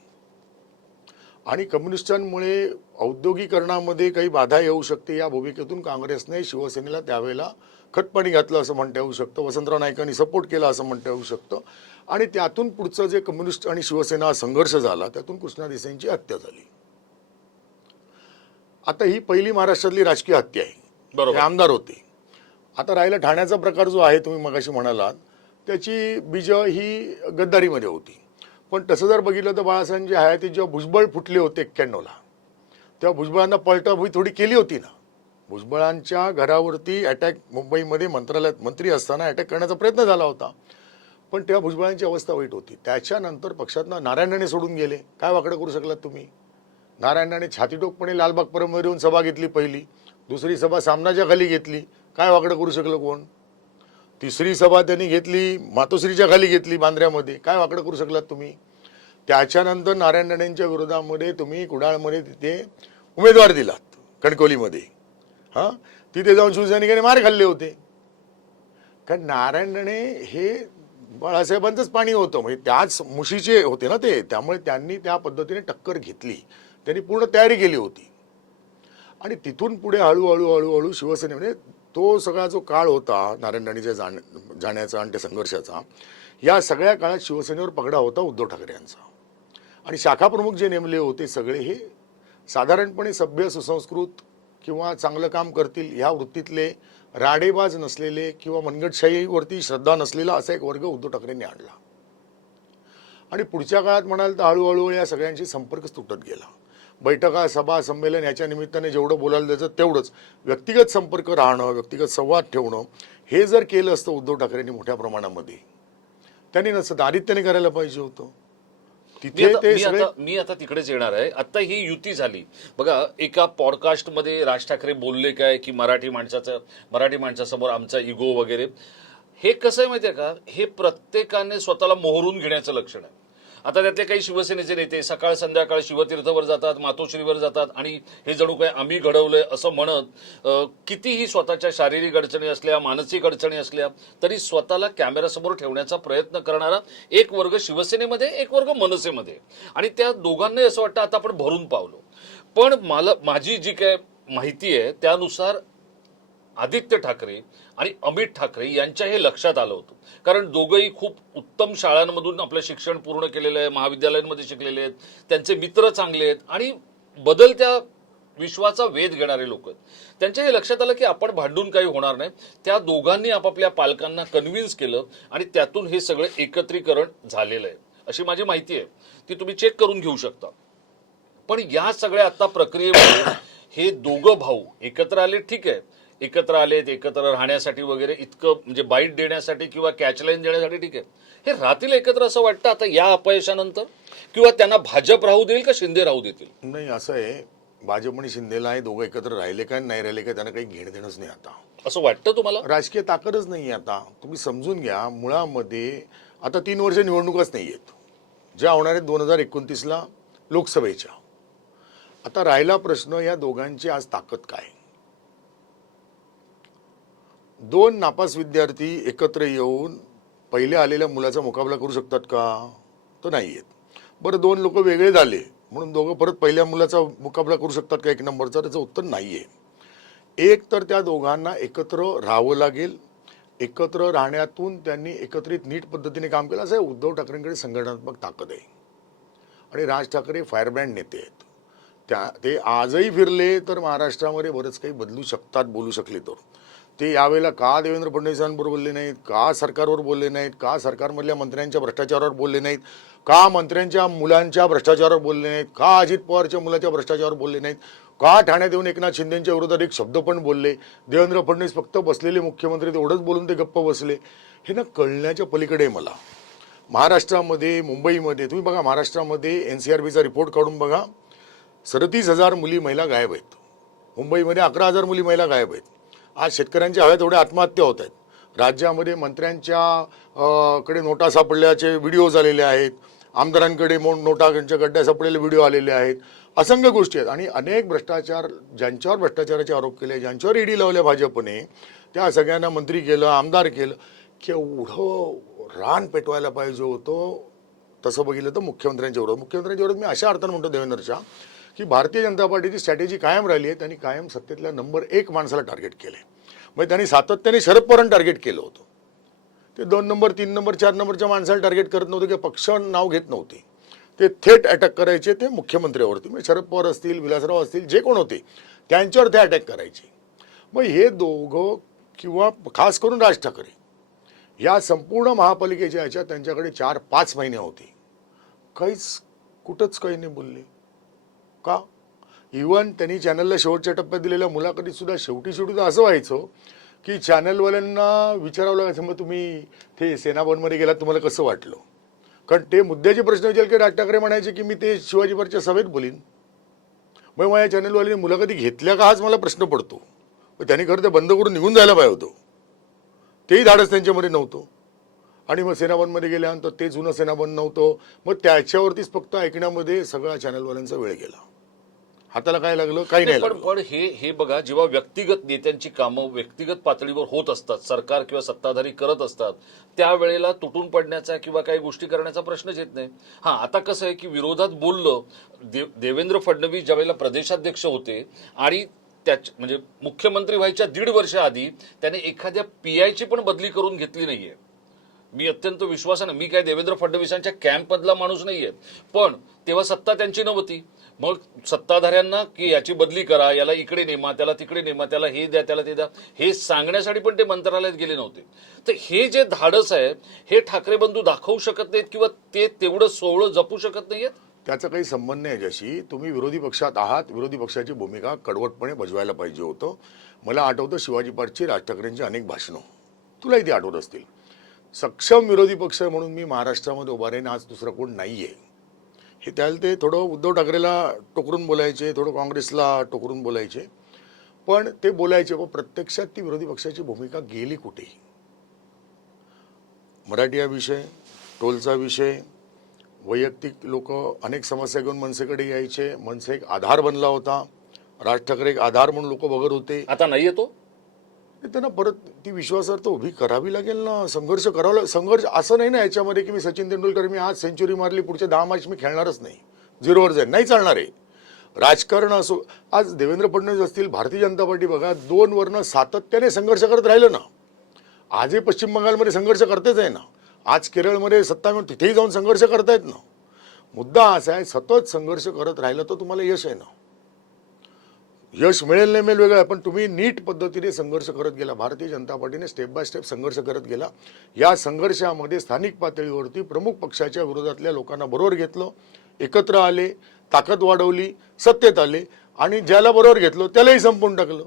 आणि कम्युनिस्टांमुळे औद्योगिकरणामध्ये काही बाधा येऊ शकते या भूमिकेतून काँग्रेसने शिवसेनेला त्यावेळेला खतपाणी घातलं असं म्हणता येऊ शकतं. वसंतराव नाईकांनी सपोर्ट केला असं म्हणता येऊ शकतं. आणि त्यातून पुढचं जे कम्युनिस्ट आणि शिवसेना संघर्ष झाला, त्यातून कृष्णा देसाईंची हत्या झाली. आता ही पहिली महाराष्ट्रातली राजकीय हत्या आहे. ते आमदार होते. आता राहिला ठाण्याचा प्रकार जो आहे, तुम्ही मगाशी म्हणालात, त्याची बीज ही गद्दारीमध्ये होती. पण तसं जर बघितलं तर बाळासाहेबांच्या हयातीत जेव्हा भुजबळ फुटले होते 91ला, तेव्हा भुजबळांना पलटाभुई थोडी केली होती ना. भुजबळांच्या घरावरती अटॅक, मुंबईमध्ये मंत्रालयात मंत्री असताना अटॅक करण्याचा प्रयत्न झाला होता, पण तेव्हा भुजबळांची अवस्था वाईट होती. त्याच्यानंतर पक्षातनं नारायण राणे सोडून गेले. काय वाकडं करू शकलात तुम्ही? नारायण राणे छातीटोकपणे लालबाग परममध्ये येऊन सभा घेतली, पहिली. दुसरी सभा सामनाच्या खाली घेतली. काय वाकडं करू शकलं कोण? तिसरी सभा त्यांनी घेतली मातोश्रीच्या खाली घेतली, बांद्र्यामध्ये. काय वाकडं करू शकलात तुम्ही? त्याच्यानंतर नारायण राणेंच्या विरोधामध्ये तुम्ही कुडाळमध्ये तिथे उमेदवार दिलात, कणकवलीमध्ये. हां, तिथे जाऊन शिवसैनिकांनी मार खाल्ले होते. कारण नारायण राणे हे बाळासाहेबांचंच पाणी होतं, म्हणजे त्याच मुशीचे होते ना ते. त्यामुळे त्यांनी त्या पद्धतीने टक्कर घेतली, त्यांनी पूर्ण तयारी केली होती. आणि तिथून पुढे हळूहळू शिवसेनेमध्ये तो सगळा जो काळ होता नारायण राणेच्या जाण्याचा आणि त्या संघर्षाचा, या सगळ्या काळात शिवसेनेवर पगडा होता उद्धव ठाकरे यांचा. आणि शाखाप्रमुख जे नेमले होते सगळे हे साधारणपणे सभ्य, सुसंस्कृत किंवा चांगलं काम करतील ह्या वृत्तीतले राडेबाज नसलेले किंवा मनगटशाहीवरती श्रद्धा नसलेला असा एक वर्ग उद्धव ठाकरेंनी आणला आणि पुढच्या काळात म्हणाल तर हळूहळू या सगळ्यांशी संपर्कच तुटत गेला. बैठका सभा संमेलन याच्या निमित्ताने जेवढं बोलायला द्यायचं तेवढंच व्यक्तिगत संपर्क राहणं, व्यक्तिगत संवाद ठेवणं हे जर केलं असतं उद्धव ठाकरेंनी मोठ्या प्रमाणामध्ये, त्यांनी नसतं आदित्यने करायला पाहिजे होतं. तिथे ते सगळे मी आता तिकडेच येणार आहे. आता ही युती झाली बघा, एका पॉडकास्टमध्ये राज ठाकरे बोलले काय की मराठी माणसासमोर आमचा इगो वगैरे. हे कसं आहे माहितीये का, हे प्रत्येकाने स्वतःला मोहरून घेण्याचं लक्षण आहे. आता त्यातले काही शिवसेनेचे नेते सकाळ संध्याकाळ शिवतीर्थवर जातात, मातोश्रीवर जातात आणि हे जणू काय आम्ही घडवलंय असं म्हणत कितीही स्वतःच्या शारीरिक अडचणी असल्या, मानसिक अडचणी असल्या तरी स्वतःला कॅमेऱ्यासमोर ठेवण्याचा प्रयत्न करणारा एक वर्ग शिवसेनेमध्ये, एक वर्ग मनसेमध्ये, आणि त्या दोघांनाही असं वाटतं आता आपण भरून पावलो. पण माझी जी काय माहिती आहे त्यानुसार आदित्य ठाकरे आणि अमित ठाकरे यांच्या हे लक्षात आलं होतं. कारण दोघंही खूप उत्तम शाळांमधून आपलं शिक्षण पूर्ण केलेलं आहे, महाविद्यालयांमध्ये शिकलेले आहेत, त्यांचे मित्र चांगले आहेत आणि बदलत्या विश्वाचा वेध घेणारे लोक आहेत. त्यांच्या हे लक्षात आलं की आपण भांडून काही होणार नाही. त्या दोघांनी आपापल्या पालकांना कन्व्हिन्स केलं आणि त्यातून हे सगळं एकत्रीकरण झालेलं आहे अशी माझी माहिती आहे. ती तुम्ही चेक करून घेऊ शकता. पण या सगळ्या आता प्रक्रियेमध्ये हे दोघं भाऊ एकत्र आले, ठीक आहे, एकत्र आलेत एकत्र राहण्यासाठी वगैरे, इतकं म्हणजे बाईट देण्यासाठी किंवा कॅचलाईन देण्यासाठी, ठीक आहे, हे राहतील एकत्र असं वाटतं आता या अपयशानंतर? किंवा त्यांना भाजप राहू देईल का शिंदे राहू देतील? नाही, असं आहे, भाजप आणि शिंदेला हे दोघं एकत्र राहिले काय नाही राहिले काय त्यांना काही घेणं देणंच नाही. आता असं वाटतं तुम्हाला? राजकीय ताकदच नाही. आता तुम्ही समजून घ्या, मुळामध्ये आता 3 वर्ष निवडणुकाच नाही आहेत ज्या होणार आहेत 2029ला लोकसभेच्या. आता राहिला प्रश्न या दोघांची आज ताकद काय. 2 नापास विद्यार्थी एकत्र येऊन पहिले आलेल्या मुलाचा मुकाबला करू शकतात का? तर नाही आहेत. बरं, 2 लोक वेगळे झाले म्हणून दोघं परत पहिल्या मुलाचा मुकाबला करू शकतात का 1 नंबरचा? त्याचं उत्तर नाही आहे. एक तर त्या दोघांना एकत्र राहावं लागेल, एकत्र राहण्यातून त्यांनी एकत्रित नीट पद्धतीने काम केलं. असं आहे, उद्धव ठाकरेंकडे संघटनात्मक ताकद आहे आणि राज ठाकरे फायरब्रँड नेते आहेत. ते आजही फिरले तर महाराष्ट्रामध्ये बरंच काही बदलू शकतात, बोलू शकले तर. ते यावेळेला का देवेंद्र फडणवीसांबरोबर बोलले नाहीत, का सरकारवर बोलले नाहीत, का सरकारमधल्या मंत्र्यांच्या भ्रष्टाचारावर बोलले नाहीत, का मंत्र्यांच्या मुलांच्या भ्रष्टाचारावर बोलले नाहीत, का अजित पवारच्या मुलाच्या भ्रष्टाचारावर बोलले नाहीत, का ठाण्यात येऊन एकनाथ शिंदेच्या विरोधात एक शब्द पण बोलले. देवेंद्र फडणवीस फक्त बसलेले मुख्यमंत्री तेवढंच बोलून ते गप्प बसले. हे ना कळण्याच्या पलीकडे आहे मला. महाराष्ट्रामध्ये, मुंबईमध्ये तुम्ही बघा, महाराष्ट्रामध्ये NCRBचा रिपोर्ट काढून बघा, 37,000 मुली महिला गायब आहेत. मुंबईमध्ये 11,000 मुली महिला गायब आहेत. आज शेतकऱ्यांच्या हव्या तेवढ्या आत्महत्या होत आहेत. राज्यामध्ये मंत्र्यांच्या कडे नोटा सापडल्याचे व्हिडिओज आलेले आहेत, आमदारांकडे नोटांच्या गड्ड्या सापडलेले व्हिडिओ आलेले आहेत. असंख्य गोष्टी आहेत आणि अनेक भ्रष्टाचार, ज्यांच्यावर भ्रष्टाचाराचे आरोप केले, ज्यांच्यावर ईडी लावल्या भाजपने, त्या सगळ्यांना मंत्री केलं, आमदार केलं. केवढं रान पेटवायला पाहिजे होतं. तसं बघितलं तर मुख्यमंत्र्यांच्या विरोधात मी अशा अर्थानं म्हणतो देवेंद्रच्या, की भारतीय जनता पार्टीची स्ट्रॅटेजी कायम राहिली आहे. त्यांनी कायम सत्तेतल्या नंबर 1 माणसाला टार्गेट केले. म्हणजे त्यांनी सातत्याने शरद पवारांना टार्गेट केलं होतं. ते 2 नंबर 3 नंबर 4 नंबरच्या माणसाला टार्गेट करत नव्हते किंवा पक्ष नाव घेत नव्हते. ते थेट अटॅक करायचे ते मुख्यमंत्र्यावरती. म्हणजे शरद पवार असतील, विलासराव असतील, जे कोण होते त्यांच्यावर ते अटॅक करायचे. मग हे दोघं किंवा खास करून राज ठाकरे या संपूर्ण महापालिकेच्या ह्याच्यात त्यांच्याकडे 4-5 महिने होते. कुठंच काही नाही बोलले. का? इव्हन त्यांनी चॅनलला शेवटच्या टप्प्यात दिलेल्या मुलाखतीत सुद्धा शेवटी तर असं व्हायचं की चॅनलवाल्यांना विचारावं लागायचं, मग तुम्ही ते सेनाभवनमध्ये गेलात, तुम्हाला कसं वाटलं? कारण ते मुद्द्याचे प्रश्न विचारले की राज ठाकरे म्हणायचे की मी ते शिवाजीपार्कच्या सभेत बोलीन. मग माझ्या चॅनलवाल्यांनी मुलाखती घेतल्या का हाच मला प्रश्न पडतो. मग त्यांनी खरं ते बंद करून निघून जायला पाहिजे होतं. तेही धाडस त्यांच्यामध्ये नव्हतं. आणि मग सेनाभवनमध्ये गेल्यानंतर ते जुनं सेनाभवन नव्हतं. मग त्याच्यावरतीच फक्त ऐकण्यामध्ये सगळा चॅनलवाल्यांचा वेळ गेला. हाताला काय लागलं? काही नाही लागलं. पण हे बघा, जेव्हा व्यक्तिगत नेत्यांची कामं व्यक्तिगत पातळीवर होत असतात, सरकार किंवा सत्ताधारी करत असतात, त्यावेळेला तुटून पडण्याचा किंवा काही गोष्टी करण्याचा प्रश्नच येत नाही. आता कसं आहे की विरोधात बोललं, देवेंद्र फडणवीस ज्यावेळेला प्रदेशाध्यक्ष होते आणि म्हणजे मुख्यमंत्री व्हायच्या 1.5 वर्ष आधी त्याने एखाद्या PI ची पण बदली करून घेतली नाहीये. मी अत्यंत विश्वासानं, मी काय देवेंद्र फडणवीसांच्या कॅम्पमधला माणूस नाहीये, पण तेव्हा सत्ता त्यांची नव्हती. मग सत्ताधाऱ्यांना की याची बदली करा, याला इकडे नेमा, त्याला तिकडे नेमा, त्याला हे द्या, त्याला ते द्या, हे सांगण्यासाठी पण ते मंत्रालयात गेले नव्हते. तर हे जे धाडस आहे हे ठाकरे बंधू दाखवू शकत नाहीत किंवा ते तेवढं सोहळं जपू शकत नाहीयेत. त्याचा काही संबंध नाही याच्याशी. तुम्ही विरोधी पक्षात आहात, विरोधी पक्षाची भूमिका कडवटपणे बजवायला पाहिजे होतं. मला आठवतं शिवाजी पार्कची राज ठाकरेंची अनेक भाषणं, तुलाही ती आठवत असतील. सक्षम विरोधी पक्ष म्हणून मी महाराष्ट्रामध्ये उभा राहीन, आज दुसरा कोण नाहीये. हे त्याला ते थोडं उद्धव ठाकरेला टोकरून बोलायचे, थोडं काँग्रेसला टोकरून बोलायचे, पण ते बोलायचे व प्रत्यक्षात ती विरोधी पक्षाची भूमिका गेली कुठे. मराठी हा विषय, टोलचा विषय, वैयक्तिक लोक अनेक समस्या घेऊन मनसेकडे यायचे. मनसे एक आधार बनला होता, राज ठाकरे एक आधार म्हणून लोक बघत होते. आता नाही येतो. त्यांना परत ती विश्वासार्हता उभी करावी लागेल ना, संघर्ष करावा लागेल. संघर्ष असं नाही ना याच्यामध्ये की मी सचिन तेंडुलकर, मी आज सेंचुरी मारली, पुढचे 10 मॅच मी खेळणारच नाही, झिरोवर जाईल, नाही चालणार आहे. राजकारण असो, आज देवेंद्र फडणवीस असतील, भारतीय जनता पार्टी बघा, 2 वर्ण सातत्याने संघर्ष करत राहिलं ना. आजही पश्चिम बंगालमध्ये संघर्ष करतेच आहे ना, आज केरळमध्ये सत्ता मिळून तिथेही जाऊन संघर्ष करतायत ना. मुद्दा असा आहे, सतत संघर्ष करत राहिलं तर तुम्हाला यश आहे ना. यश मिळेल नाही मिळेल वेगळं आहे, पण तुम्ही नीट पद्धतीने संघर्ष करत गेला. Bharatiya Janata पार्टीने step by step संघर्ष करत गेला. या संघर्षामध्ये स्थानिक पातळीवरती प्रमुख पक्षाच्या विरोधातल्या लोकांना बरोबर घेतलं, एकत्र आले, ताकद वाढवली, सत्तेत आले आणि ज्याला बरोबर घेतलं त्यालाही संपवून टाकलं.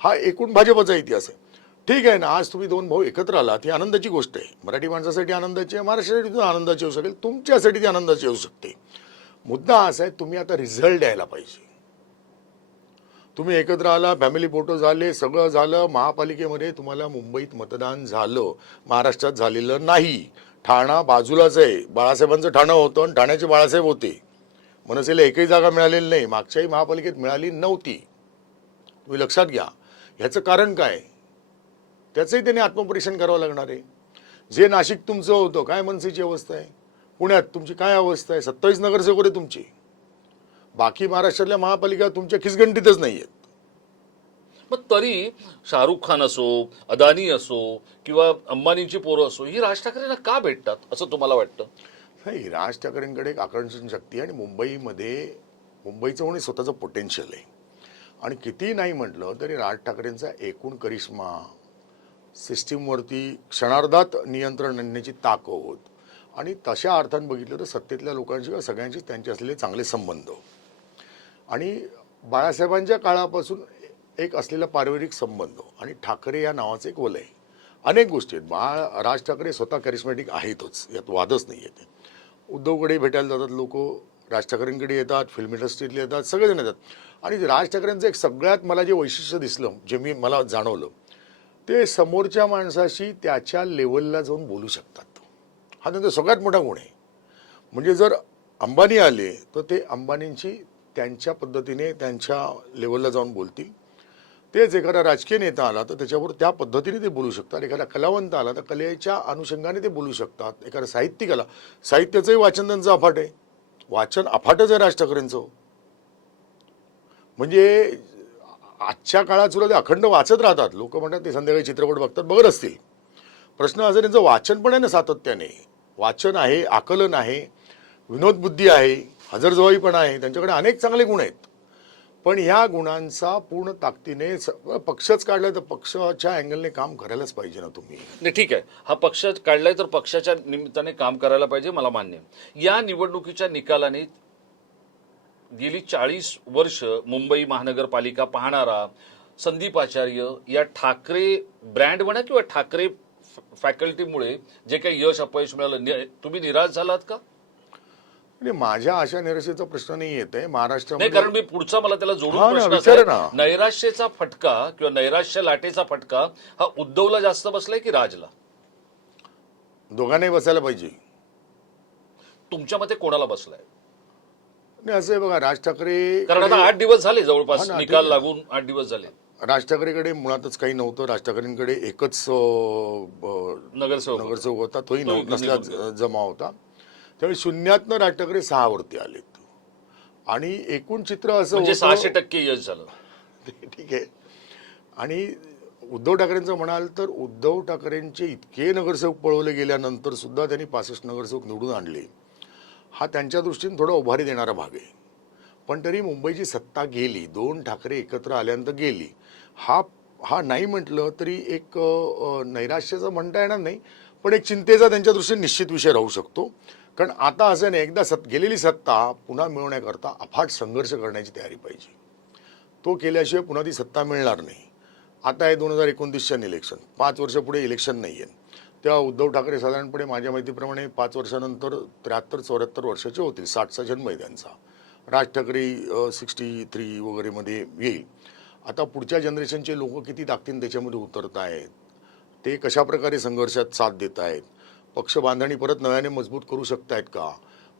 हा एकूण भाजपचा इतिहास आहे. ठीक आहे ना, आज तुम्ही 2 भाऊ एकत्र आलात, ही आनंदाची गोष्ट आहे. मराठी माणसासाठी आनंदाची आहे, महाराष्ट्रासाठी सुद्धा आनंदाची होऊ शकेल, तुमच्यासाठी ती आनंदाची होऊ शकते. मुद्दा असा आहे, तुम्ही आता रिझल्ट द्यायला पाहिजे. तुम्ही एकत्र आला, फॅमिली फोटो झाले, सगळं झालं. महापालिकेमध्ये तुम्हाला मुंबईत मतदान झालं, महाराष्ट्रात झालेलं नाही. ठाणा बाजूलाच आहे. बाळासाहेबांचं ठाणं होतं आणि ठाण्याचे बाळासाहेब होते. मनसेला एकही जागा मिळालेली नाही, मागच्याही महापालिकेत मिळाली नव्हती. तुम्ही लक्षात घ्या. ह्याचं कारण काय, त्याचंही त्याने आत्मपरीक्षण करावं लागणार आहे. जे नाशिक तुमचं होतं, काय मनसेची अवस्था आहे, पुण्यात तुमची काय अवस्था आहे, 27 नगरसेवक होते तुमची. बाकी महाराष्ट्रातल्या महापालिका तुमच्या खिसगंटीतच नाही आहेत. मग तरी शाहरुख खान असो, अदानी असो किंवा अंबानीची पोरं असो, ही राज ठाकरेंना का भेटतात असं तुम्हाला वाटतं? नाही, राज ठाकरेंकडे एक आकर्षण शक्ती आहे आणि मुंबईचं म्हणून स्वतःचं पोटेन्शियल आहे. आणि किती नाही म्हटलं तरी राज ठाकरेंचा एकूण करिश्मा, सिस्टीमवरती क्षणार्धात नियंत्रण आणण्याची ताकद आणि तशा अर्थानं बघितलं तर सत्तेतल्या लोकांशी सगळ्यांशी त्यांचे असलेले चांगले संबंध आणि बाळासाहेबांच्या काळापासून एक असलेला पारिवारिक संबंध आणि ठाकरे या नावाचं एक वलय, अनेक गोष्टी आहेत. राज ठाकरे स्वतः कॅरिस्मॅटिक आहेतच, यात वादच नाही येते. उद्धवकडे भेटायला जातात लोक, राज ठाकरेंकडे येतात, फिल्म इंडस्ट्रीतले येतात, सगळेजण येतात. आणि राज ठाकरेंचं एक सगळ्यात मला जे वैशिष्ट्य दिसलं, जे मला जाणवलं, ते समोरच्या माणसाशी त्याच्या लेवलला जाऊन बोलू शकतात. हा त्यांचा सगळ्यात मोठा गुण आहे. म्हणजे जर अंबानी आले तर ते अंबानींची त्यांच्या पद्धतीने त्यांच्या लेवलला जाऊन बोलतील. तेच एखादा राजकीय नेता आला तर त्याच्यावर त्या पद्धतीने ते बोलू शकतात. एखादा कलावंत आला तर कलेच्या अनुषंगाने ते बोलू शकतात. एखादा साहित्यिक आला, साहित्याचंही वाचन त्यांचं अफाट आहे, वाचन अफाटच आहे राज ठाकरेंचं. म्हणजे आजच्या काळात सुद्धा ते अखंड वाचत राहतात. लोक म्हणतात ते संध्याकाळी चित्रपट बघत असतील. प्रश्न असा, त्यांचं वाचन पण आहे ना सातत्याने, वाचन आहे, आकलन आहे, विनोदबुद्धी आहे, हजरजवाबीपण आहे, त्यांच्याकडे अनेक चांगले गुण आहेत. पण ह्या गुणांचा पूर्ण ताकदीने पक्षच काढलाय तर पक्षाच्या अँगलने काम करायलाच पाहिजे ना तुम्ही. नाही, ठीक आहे, हा पक्ष काढलाय तर पक्षाच्या निमित्ताने काम करायला पाहिजे, मला मान्य आहे. या निवडणुकीच्या निकालाने गेली 40 वर्ष मुंबई महानगरपालिका पाहणारा संदीप आचार्य या ठाकरे ब्रँड म्हणा किंवा ठाकरे फॅकल्टीमुळे जे काही यश अपयश मिळालं, तुम्ही निराश झालात का? म्हणजे माझ्या अशा निराशेचा प्रश्न नाही येत आहे नाही, महाराष्ट्रामध्ये. कारण मी पुढचा मला त्याला जोडून हा ना, प्रश्न विचारा असा आहे, ना. नैराश्याचा फटका किंवा नैराश्य लाटेचा फटका हा उद्धवला जास्त बसलाय की राजला? दोघांनाही बसायला पाहिजे. तुमच्या मते कोणाला बसलाय? नाही, असं आहे बघा, राज ठाकरे, कारण आता 8 दिवस झाले जवळपास, हा ना, निकाल ठीक आहे. लागून 8 दिवस झाले. राज ठाकरेकडे मुळातच काही नव्हतं. राज ठाकरेंकडे एकच नगरसेवक होता, तोही तोही नसल्या जमा होता. त्यावेळी शून्यातनं राज ठाकरे 6 वरती आलेत आणि एकूण चित्र असं म्हणजे होतं. 600% यश झालं. ठीक आहे. आणि उद्धव ठाकरेंचं म्हणाल तर उद्धव ठाकरेंचे इतके नगरसेवक पळवले गेल्यानंतर सुद्धा त्यांनी 65 नगरसेवक निवडून आणले. हा त्यांच्या दृष्टीने थोडा उभारी देणारा भाग आहे. पण तरी मुंबईची सत्ता गेली, 2 ठाकरे एकत्र आल्यानंतर गेली. हा नाही म्हटलं तरी एक नैराश्याचं म्हणता येणार नाही, पण एक चिंतेचा त्यांच्या दृष्टीने निश्चित विषय राहू शकतो. कारण आता असं नाही, एकदा गेलेली सत्ता पुन्हा मिळवण्याकरता अफाट संघर्ष करण्याची तयारी पाहिजे. तो केल्याशिवाय पुन्हा ती सत्ता मिळणार नाही. आता आहे 2029चं इलेक्शन, 5 वर्ष पुढे इलेक्शन नाही आहे. तेव्हा उद्धव ठाकरे साधारणपणे माझ्या माहितीप्रमाणे 5 वर्षानंतर 73-74 वर्षाचे होतील, 60चा जन्म आहे त्यांचा. राज ठाकरे 63 वगैरेमध्ये येईल. आता पुढच्या जनरेशनचे लोक किती ताकदीने त्याच्यामध्ये उतरत आहेत, ते कशा प्रकारे संघर्षात साथ देत आहेत, पक्ष बांधणी परत नव्याने मजबूत करू शकतायत का.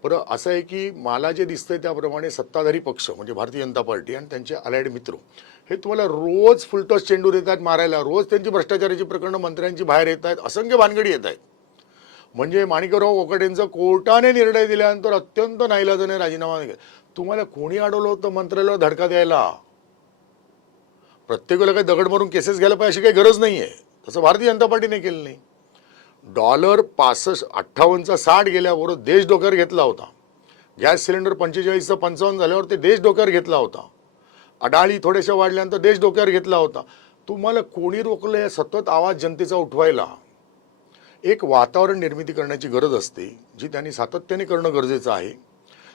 बरं असं आहे की मला जे दिसतंय त्याप्रमाणे सत्ताधारी पक्ष म्हणजे भारतीय जनता पार्टी आणि त्यांचे अलाइड मित्र हे तुम्हाला रोज फुलटॉस चेंडू देत आहेत मारायला, रोज त्यांची भ्रष्टाचाराची प्रकरणं मंत्र्यांची बाहेर येत आहेत, असंख्य भानगडी येत आहेत. म्हणजे माणिकराव कोकाटेंचा कोर्टाने निर्णय दिल्यानंतर अत्यंत नाईलाजाने राजीनामा दिला. तुम्हाला कोणी अडवलं होतं मंत्र्याला धडका द्यायला? प्रत्येक वेळेला काही दगड मारून केसेस घ्यायला पाहिजे अशी काही गरज नाही आहे. तसं भारतीय जनता पार्टीने केलं नाही. डॉलर 58चा 60 गेल्यावर देश डोक्यावर घेतला होता. गॅस सिलेंडर 45चं 55 झाल्यावर ते देश डोक्यावर घेतला होता. अडाळी थोड्याशा वाढल्यानंतर देश डोक्यावर घेतला होता. तुम्हाला कोणी रोखलं सतत आवाज जनतेचा उठवायला? एक वातावरण निर्मिती करण्याची गरज असते, जी त्यांनी सातत्याने करणं गरजेचं आहे.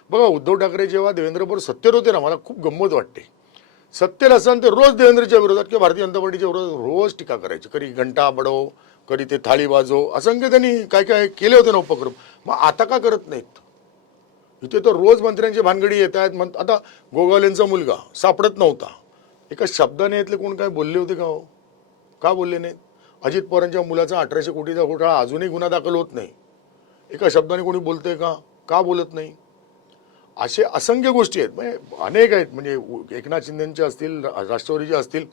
बघा, उद्धव ठाकरे जेव्हा देवेंद्रबरोबर सत्तेवर होते ना, मला खूप गंमत वाटते. सत्तेत असताना ते रोज देवेंद्रच्या विरोधात किंवा भारतीय जनता पार्टीच्या विरोधात रोज टीका करायचे. कधी घंटा बडव, कधी ते थाळी वाजव, असंख्य त्यांनी काय काय केले होते ना उपक्रम. मग आता का करत नाहीत? इथे तर रोज मंत्र्यांची भानगडी येत आहेत. आता गोगावलेंचा मुलगा सापडत नव्हता, एका शब्दाने यातले कोण काय बोलले होते का? हो, का बोलले नाहीत? अजित पवारांच्या मुलाचा 1800 कोटीचा घोटाळा अजूनही गुन्हा दाखल होत नाही. एका शब्दाने कोणी बोलतंय का? का बोलत नाही? असे असंख्य गोष्टी आहेत, म्हणजे अनेक आहेत. म्हणजे एकनाथ शिंदेचे असतील, राष्ट्रवादीचे असतील,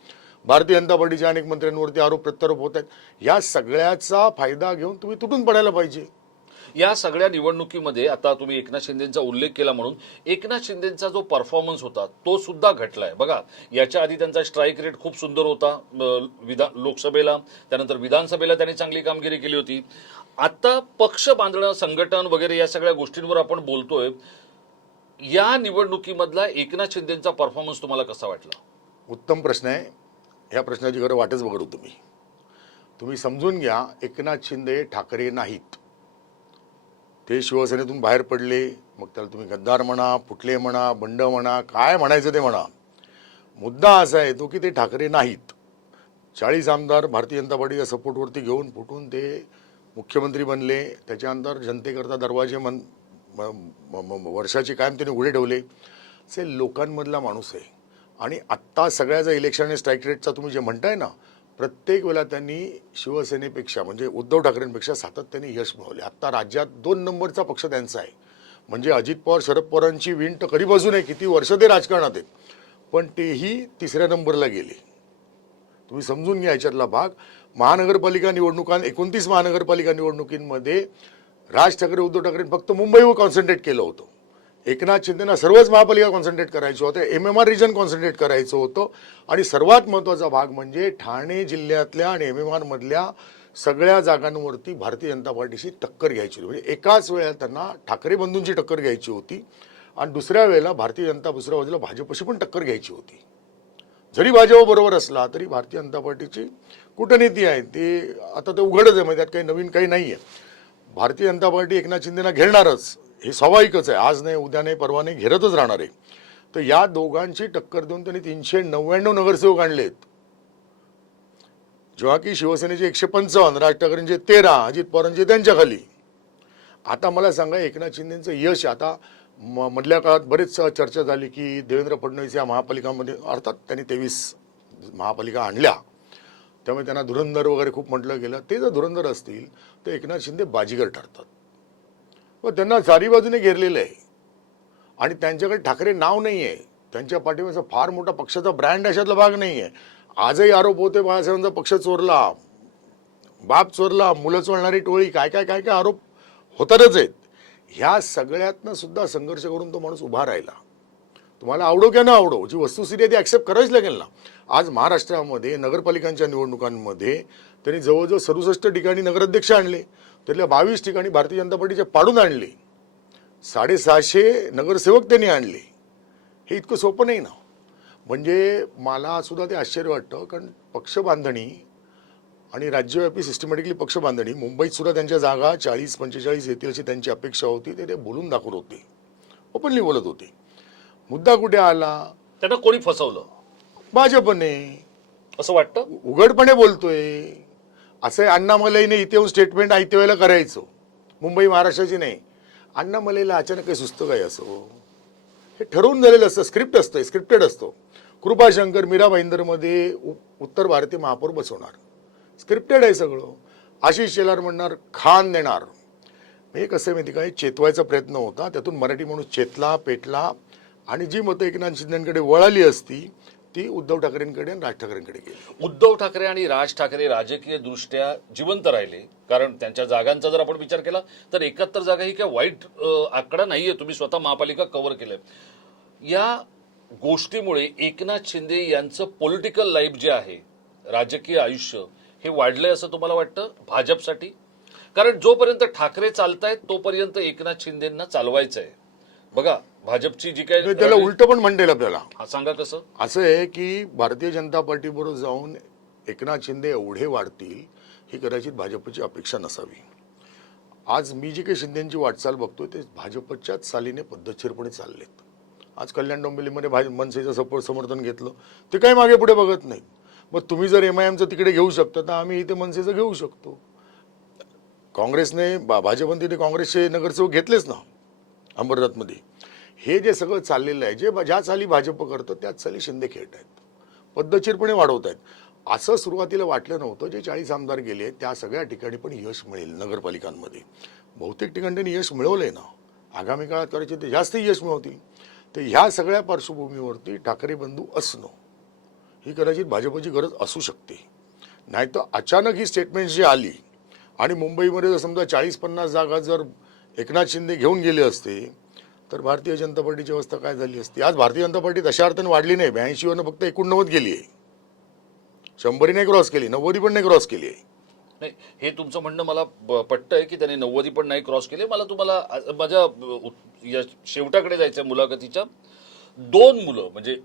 भारतीय जनता पार्टीच्या अनेक मंत्र्यांवरती आरोप प्रत्यारोप होत आहेत. या सगळ्याचा फायदा घेऊन तुम्ही तुटून पडायला पाहिजे. या सगळ्या निवडणुकीमध्ये आता तुम्ही एकनाथ शिंदेचा उल्लेख केला म्हणून एकनाथ शिंदेचा जो परफॉर्मन्स होता तो सुद्धा घटलाय. बघा, याच्या आधी त्यांचा स्ट्राईक रेट खूप सुंदर होता लोकसभेला, त्यानंतर विधानसभेला त्यांनी चांगली कामगिरी केली होती. आता पक्ष बांधणं, संघटन वगैरे या सगळ्या गोष्टींवर आपण बोलतोय. या निवडणुकीमधला एकनाथ शिंदेचा परफॉर्मन्स तुम्हाला कसा वाटला? उत्तम प्रश्न आहे. ह्या प्रश्नाची खरं वाटच बघत होतो मी. तुम्ही समजून घ्या, एकनाथ शिंदे ठाकरे नाहीत. ते शिवसेनेतून बाहेर पडले, मग त्याला तुम्ही गद्दार म्हणा, फुटले म्हणा, बंड म्हणा, काय म्हणायचं ते म्हणा. मुद्दा असा आहे तो की ते ठाकरे नाहीत. 40 आमदार भारतीय जनता पार्टीच्या सपोर्टवरती घेऊन फुटून ते मुख्यमंत्री बनले. त्याच्यानंतर जनतेकरता दरवाजे वर्षाचे कायम त्यांनी उघडे ठेवले. असे लोकांमधला माणूस आहे. आणि आत्ता सगळ्याचा इलेक्शन आणि स्ट्राईक रेटचा तुम्ही जे म्हणताय ना, प्रत्येक वेळेला त्यांनी शिवसेनेपेक्षा म्हणजे उद्धव ठाकरेंपेक्षा सातत्याने यश मिळवले. आत्ता राज्यात 2 नंबरचा पक्ष त्यांचा आहे. म्हणजे अजित पवार, शरद पवारांची विण तर कधीपासून आहे, किती वर्ष ते राजकारणात आहेत, पण तेही 3ऱ्या नंबरला गेले. तुम्ही समजून घ्या याच्यातला भाग. महानगरपालिका निवडणुका, 29 महानगरपालिका निवडणुकींमध्ये राज ठाकरे, उद्धव ठाकरे फक्त मुंबईवर कॉन्सन्ट्रेट केलं होतं. एकनाथ शिंदेना सर्वच महापालिका कॉन्सन्ट्रेट करायचं होतं, MMR रिजन कॉन्सन्ट्रेट करायचं होतं. आणि सर्वात महत्त्वाचा भाग म्हणजे ठाणे जिल्ह्यातल्या आणि MMR मधल्या सगळ्या जागांवरती भारतीय जनता पार्टीशी टक्कर घ्यायची होती. म्हणजे एकाच वेळेला त्यांना ठाकरे बंधूंची टक्कर घ्यायची होती आणि दुसऱ्या वेळेला भारतीय जनता, दुसऱ्या बाजूला भाजपशी पण टक्कर घ्यायची होती. जरी भाजप बरोबर असला तरी भारतीय जनता पार्टीची कूटनीती आहे ते आता ते उघडच आहे. म्हणजे त्यात काही नवीन काही नाही आहे. भारतीय जनता पार्टी एकनाथ शिंदेना घेणारच, हे स्वाभाविकच आहे. आज नाही, उद्या नाही, परवा नाही, घेरतच राहणार आहे. तर या दोघांची टक्कर देऊन त्यांनी 399 नगरसेवक आणलेत. जेव्हा की शिवसेनेचे 155, राज ठाकरेंचे 13, अजित पवारांचे त्यांच्या खाली. आता मला सांगा, एकनाथ शिंदेचं यश आता मधल्या काळात बरेच चर्चा झाली की देवेंद्र फडणवीस या महापालिकामध्ये, अर्थात त्यांनी 23 महापालिका आणल्या, त्यामुळे त्यांना धुरंधर वगैरे खूप म्हटलं गेलं. ते जर धुरंधर असतील तर एकनाथ शिंदे बाजीगर ठरतात. व त्यांना चारी बाजूने घेरलेलं आहे आणि त्यांच्याकडे ठाकरे नाव नाही आहे. त्यांच्या पाठीमागचा फार मोठा पक्षाचा ब्रँड अशातला भाग नाही आहे. आजही आरोप होते बाळासाहेबांचा पक्ष चोरला, बाप चोरला, मुलं चोरणारी टोळी, काय काय काय काय आरोप होतातच आहेत. ह्या सगळ्यातनं सुद्धा संघर्ष करून तो माणूस उभा राहिला. तुम्हाला आवडो किंवा न आवडो, जी वस्तुस्थिती आहे ती ॲक्सेप्ट करावीच लागेल ना. आज महाराष्ट्रामध्ये नगरपालिकांच्या निवडणुकांमध्ये त्यांनी जवळजवळ 67 ठिकाणी नगराध्यक्ष आणले, त्यातल्या 22 ठिकाणी भारतीय जनता पार्टीचे पाडून आणले, 650 नगरसेवक त्यांनी आणले. हे इतकं सोपं नाही ना. म्हणजे मला सुद्धा ते आश्चर्य वाटतं, कारण पक्ष बांधणी आणि राज्यव्यापी सिस्टमॅटिकली पक्ष बांधणी, मुंबईत सुद्धा त्यांच्या जागा 40-45 येतील अशी त्यांची अपेक्षा होती. ते बोलून दाखवत होते, ओपनली बोलत होते. मुद्दा कुठे आला? त्यांना कोणी फसवलं भाजपने. असं वाटतं? उघडपणे बोलतोय. असं अण्णामलईने इथे येऊन स्टेटमेंट ऐत्या वेळेला करायचं, मुंबई महाराष्ट्राची नाही. अण्णामलईला अचानक काही सुचतं काय असं? हे ठरवून झालेलं असतं, स्क्रिप्ट असतं, स्क्रिप्टेड असतो. कृपाशंकर मीरा भाईंदरमध्ये उत्तर भारतीय महापौर बसवणार, स्क्रिप्टेड आहे सगळं. आशिष शेलार म्हणणार खान देणार. हे कसं माहिती काय, चेतवायचा प्रयत्न होता, त्यातून मराठी माणूस चेतला, पेटला आणि जी मतं एकनाथ शिंदेकडे वळाली असती ती उद्धव ठाकरेंकडे आणि राज ठाकरेंकडे गेली. उद्धव ठाकरे आणि राज ठाकरे राजकीय दृष्ट्या जिवंत राहिले, कारण त्यांच्या जागांचा जर आपण विचार केला तर 71 जागा ही काय वाईट आकडा नाहीये. तुम्ही स्वतः महापालिका कव्हर केलंय. या गोष्टीमुळे एकनाथ शिंदे यांचं पॉलिटिकल लाईफ जे आहे, राजकीय आयुष्य, हे वाढलंय असं तुम्हाला वाटतं भाजपसाठी? कारण जोपर्यंत ठाकरे चालतायत तोपर्यंत एकनाथ शिंदेंना चालवायचं आहे. बघा भाजपची जी काय, त्याला उलट पण म्हणता येईल आपल्याला. सांगा कसं. असं आहे की भारतीय जनता पार्टीबरोबर जाऊन एकनाथ शिंदे एवढे वाढतील ही कदाचित भाजपची अपेक्षा नसावी. आज मी जी काही शिंदेची वाटचाल बघतोय ते भाजपच्याच सालीने पद्धतशीरपणे चाललेत. आज कल्याण डोंबिवलीमध्ये मनसेचं समर्थन घेतलं, ते काही मागे पुढे बघत नाहीत. मग तुम्ही जर MIMचं तिकडे घेऊ शकता तर आम्ही इथे मनसेचं घेऊ शकतो. काँग्रेसने भाजपने काँग्रेसचे नगरसेवक घेतलेच ना अंबरनाथमध्ये. हे जे सगळं चाललेलं आहे, जे ज्या चाली भाजप करतं त्याच चाली शिंदे खेळत आहेत, पद्धतशीरपणे वाढवत आहेत. असं सुरुवातीला वाटलं नव्हतं. जे 40 आमदार गेले त्या सगळ्या ठिकाणी पण यश मिळेल. नगरपालिकांमध्ये बहुतेक ठिकाणी त्यांनी यश मिळवलंय ना. आगामी काळात करायचे ते जास्त यश मिळवतील. तर ह्या सगळ्या पार्श्वभूमीवरती ठाकरे बंधू असणं ही कदाचित भाजपची गरज असू शकते. नाहीतर अचानक ही स्टेटमेंट जी आली आणि मुंबईमध्ये जर समजा 40-50 जागा जर एकनाथ शिंदे घेऊन गेले असते तर भारतीय जनता पार्टीची अवस्था काय झाली असती? आज भारतीय जनता पार्टी तशा अर्थाने वाढली नाही. 82 वरनं फक्त 89 गेली आहे. 100 नाही क्रॉस केली, 90 पण नाही क्रॉस केली आहे. नाही, हे तुमचं म्हणणं मला पटतंय की त्यांनी 90 पण नाही क्रॉस केले. मला तुम्हाला माझ्या शेवटाकडे जायचं मुलाखतीच्या. 2 मुलं म्हणजे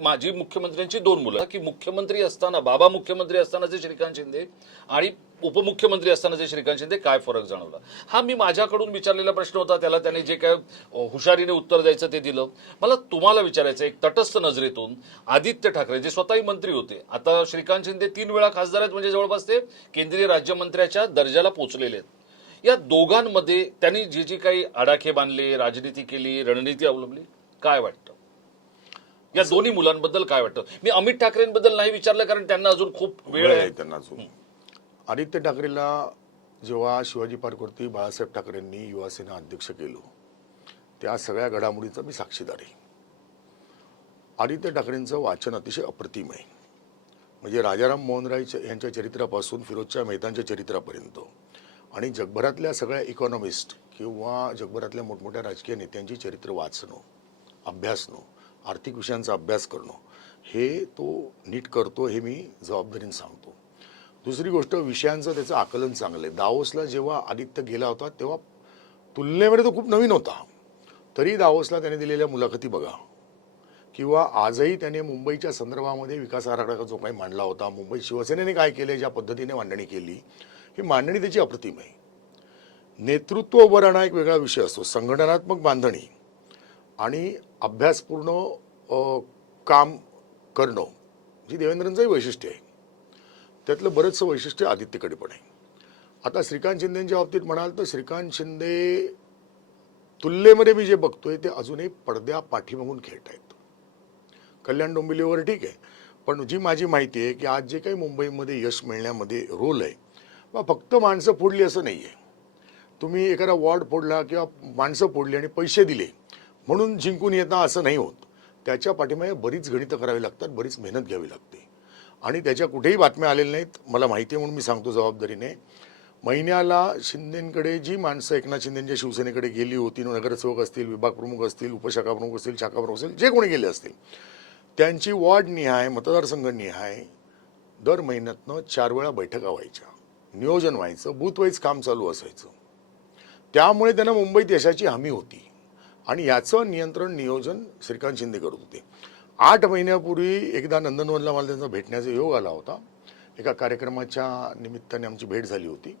माझी मुख्यमंत्र्यांची 2 मुलं, की मुख्यमंत्री असताना, बाबा मुख्यमंत्री असतानाचे श्रीकांत शिंदे आणि उपमुख्यमंत्री असतानाचे श्रीकांत शिंदे, काय फरक जाणवला? हा मी माझ्याकडून विचारलेला प्रश्न होता. त्याला त्याने जे काय हुशारीने उत्तर द्यायचं ते दिलं. मला तुम्हाला विचारायचं, एक तटस्थ नजरेतून आदित्य ठाकरे जे स्वतःही मंत्री होते, आता श्रीकांत शिंदे 3 वेळा खासदार आहेत, म्हणजे जवळपास ते केंद्रीय राज्यमंत्र्याच्या दर्जाला पोहोचलेले आहेत. या दोघांमध्ये त्यांनी जे काही आडाखे बांधले, राजनीती केली, रणनीती अवलंबली, काय वाटतं? या दोन्ही मुलांबद्दल काय वाटतं? मी अमित ठाकरेंबद्दल नाही विचारलं कारण त्यांना अजून खूप वेळ आहे. त्यांना अजून. आदित्य ठाकरेला जेव्हा शिवाजी पार्कवरती बाळासाहेब ठाकरेंनी युवासेना अध्यक्ष केलं त्या सगळ्या घडामोडीचा मी साक्षीदार आहे. आदित्य ठाकरेंचं वाचन अतिशय अप्रतिम आहे. म्हणजे राजाराम मोहन राय यांच्या चरित्रापासून फिरोजशाह मेहतांच्या चरित्रापर्यंत आणि जगभरातल्या सगळ्या इकॉनॉमिस्ट किंवा जगभरातल्या मोठमोठ्या राजकीय नेत्यांची चरित्र वाचणं, अभ्यासणं, आर्थिक विषयांचा अभ्यास करणं, हे तो नीट करतो, हे मी जबाबदारीने सांगतो. दुसरी गोष्ट, विषयांचं त्याचं आकलन चांगलं आहे. दावोसला जेव्हा आदित्य गेला होता तेव्हा तुलनेमध्ये तो खूप नवीन होता, तरी दावोसला त्याने दिलेल्या मुलाखती बघा, किंवा आजही त्याने मुंबईच्या संदर्भामध्ये विकास आराखडा जो काही मांडला होता, मुंबई शिवसेनेने काय केले, ज्या पद्धतीने मांडणी केली, ही मांडणी त्याची अप्रतिम आहे. नेतृत्व उभं राहणं एक वेगळा विषय असतो. संघटनात्मक बांधणी आणि अभ्यासपूर्ण काम करणं जी देवेंद्रांचंही वैशिष्ट्य आहे, त्यातलं बरंचसं वैशिष्ट्य आदित्यकडे पण आहे. आता श्रीकांत शिंदेच्या बाबतीत म्हणाल तर श्रीकांत शिंदे तुलनेमध्ये मी जे बघतोय ते अजूनही पडद्या पाठीमागून खेळत आहेत. कल्याण डोंबिवलीवर ठीक आहे, पण जी माझी माहिती आहे की आज जे काही मुंबईमध्ये यश मिळण्यामध्ये रोल आहे, मग फक्त माणसं फोडली असं नाही आहे. तुम्ही एखादा वॉर्ड फोडला किंवा माणसं फोडली आणि पैसे दिले म्हणून जिंकून येता असं नाही होत. त्याच्या पाठीमागे बरीच गणितं करावी लागतात, बरीच मेहनत घ्यावी लागते. आणि त्याच्या कुठेही बातम्या आलेल्या नाहीत, मला माहिती आहे म्हणून मी सांगतो जबाबदारीने. महिन्याला शिंदेकडे जी माणसं एकनाथ शिंदेच्या शिवसेनेकडे गेली होती, नगरसेवक असतील, विभाग प्रमुख असतील, उपशाखा प्रमुख असतील, शाखा प्रमुख असतील, जे कोणी गेले असतील, त्यांची वॉर्डनिहाय, मतदारसंघनिहाय दर महिन्यातनं 4 वेळा बैठका व्हायच्या, नियोजन व्हायचं, बूथ वाईज काम चालू असायचं. त्यामुळे त्यांना मुंबईत यशाची हमी होती. आणि याचं नियंत्रण नियोजन श्रीकांत शिंदे करत होते. 8 महिन्यापूर्वी एकदा नंदनवनला मला त्यांचा भेटण्याचा योग आला होता. एका कार्यक्रमाच्या निमित्ताने आमची भेट झाली होती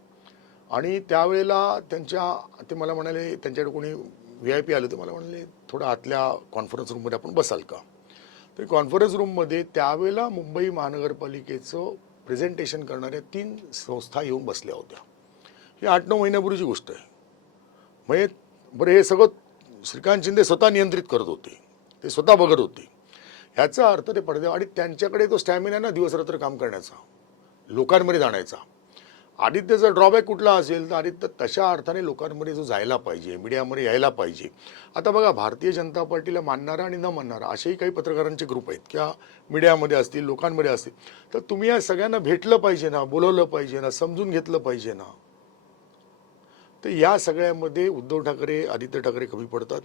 आणि त्यावेळेला ते मला म्हणाले, त्यांच्याकडे कोणी VIP आले होते, मला म्हणाले थोडं आतल्या कॉन्फरन्स रूममध्ये आपण बसाल का. तर कॉन्फरन्स रूममध्ये त्यावेळेला मुंबई महानगरपालिकेचं प्रेझेंटेशन करणाऱ्या 3 संस्था येऊन बसल्या होत्या. ही 8-9 महिन्यापूर्वीची गोष्ट आहे. म्हणजे बरं, हे सगळं श्रीकांत शिंदे स्वतः नियंत्रित करत होते, ते स्वतः बघत होते. ह्याचा अर्थ ते पडद्यावर, आणि त्यांच्याकडे तो स्टॅमिना आहे ना दिवसरात्र काम करण्याचा, लोकांमध्ये जाण्याचा. आदित्यचा ड्रॉबॅक कुठला असेल तर आदित्य तशा अर्थाने लोकांमध्ये जो जायला पाहिजे, मीडियामध्ये यायला पाहिजे. आता बघा, भारतीय जनता पार्टीला मानणारा आणि न मानणारा असेही काही पत्रकारांचे ग्रुप आहेत किंवा मीडियामध्ये असतील, लोकांमध्ये असतील. तर तुम्ही या सगळ्यांना भेटलं पाहिजे ना, बोलवलं पाहिजे ना, समजून घेतलं पाहिजे ना. तर या सगळ्यामध्ये उद्धव ठाकरे, आदित्य ठाकरे कमी पडतात.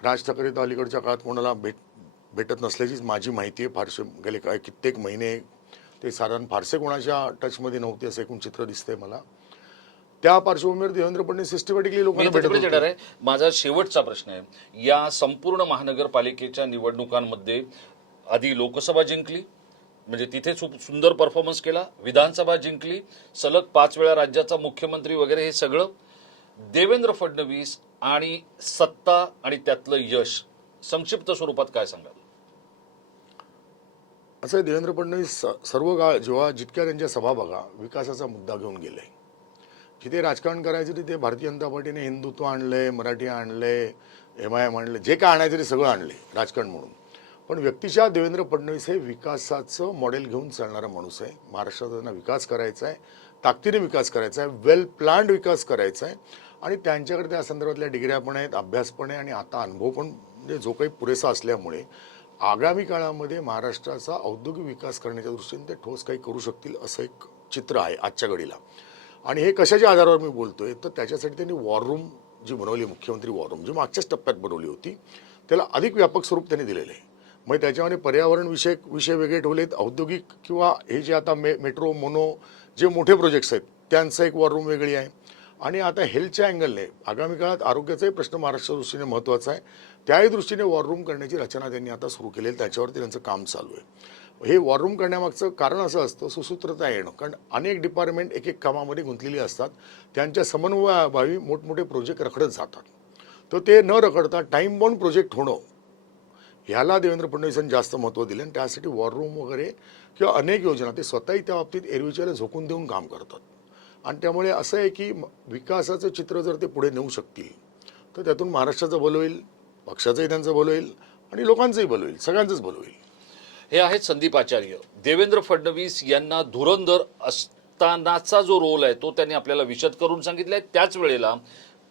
राज ठाकरे तर अलीकडच्या काळात कोणाला भेटत नसल्याचीच माझी माहिती आहे. फारसे गेले कित्येक महिने ते साधारण फारसे कोणाच्या टचमध्ये नव्हते असं एकूण चित्र दिसतंय मला. त्या पार्श्वभूमीवर देवेंद्र फडणवीस सिस्टमॅटिकली लोकांना भेटत तिकडे येणार होते. आहे. माझा शेवटचा प्रश्न आहे, या संपूर्ण महानगरपालिकेच्या निवडणुकांमध्ये आधी लोकसभा जिंकली, म्हणजे तिथे खूप सुंदर परफॉर्मन्स केला, विधानसभा जिंकली, सलग 5 वेळा राज्याचा मुख्यमंत्री वगैरे, हे सगळं. देवेंद्र फडणवीस आणि सत्ता आणि त्यातलं यश, संक्षिप्त स्वरूपात काय सांगाल? असं आहे, देवेंद्र फडणवीस सर्व काळ जितक्या त्यांच्या सभा बघा, विकासाचा मुद्दा घेऊन गेले. जिथे राजकारण करायचं तिथे भारतीय जनता पार्टीने हिंदुत्व आणलंय, मराठी आणलंय, MIM आणले, जे काय आणायचं ते सगळं आणले राजकारण म्हणून. पण व्यक्तिशः देवेंद्र फडणवीस हे विकासाचं मॉडेल घेऊन चालणारा माणूस आहे. महाराष्ट्राचा त्यांना विकास करायचा आहे, ताकदीने विकास करायचा आहे, वेल प्लॅन्ड विकास करायचा आहे. आणि त्यांच्याकडे त्या संदर्भातल्या डिग्र्या पण आहेत, अभ्यास पण आहे, आणि आता अनुभव पण म्हणजे जो काही पुरेसा असल्यामुळे आगामी काळामध्ये महाराष्ट्राचा औद्योगिक विकास करण्याच्या दृष्टीने ते ठोस काही करू शकतील असं एक चित्र आहे आजच्या घडीला. आणि हे कशाच्या आधारावर मी बोलतोय तर त्याच्यासाठी त्यांनी वॉर रूम जी बनवली, मुख्यमंत्री वॉर रूम, जी मागच्याच टप्प्यात बनवली होती, त्याला अधिक व्यापक स्वरूप त्यांनी दिलेलं आहे. मग त्याच्यामध्ये पर्यावरण विषय वेगळे ठेवलेत, औद्योगिक किंवा हे जे आता मेट्रो मोनो जे मोठे प्रोजेक्ट्स आहेत त्यांचं एक वॉर रूम वेगळी आहे. आणि आता हेल्थच्या अँगलने आगामी काळात आरोग्याचाही प्रश्न महाराष्ट्राच्या दृष्टीने महत्त्वाचा आहे, त्याही दृष्टीने वॉर रूम करण्याची रचना त्यांनी आता सुरू केलेली, त्याच्यावरती त्यांचं काम चालू आहे. हे वॉर रूम करण्यामागचं कारण असं असतं, सुसूत्रता येणं. कारण अनेक डिपार्टमेंट एक कामामध्ये गुंतलेली असतात, त्यांच्या समन्वयाभावी मोठमोठे प्रोजेक्ट रखडत जातात. तर ते न रखडता टाईम बाउंड प्रोजेक्ट होणं, ह्याला देवेंद्र फडणवीसांनी जास्त महत्त्व दिलं. आणि त्यासाठी वॉर रूम वगैरे किंवा अनेक योजना ते स्वतःही त्या बाबतीत एरवीच्याला झोकून देऊन काम करतात. आणि त्यामुळे असं आहे की विकासाचं चित्र जर ते पुढे नेऊ शकतील तर त्यातून महाराष्ट्राचं भलं होईल, पक्षाचंही त्यांचं भलं होईल, आणि लोकांचंही भलं होईल, सगळ्यांचंच भलं होईल. हे आहेत संदीप आचार्य. देवेंद्र फडणवीस यांना धुरंधर असतानाचा जो रोल आहे तो त्यांनी आपल्याला विशद करून सांगितलाय. त्याच वेळेला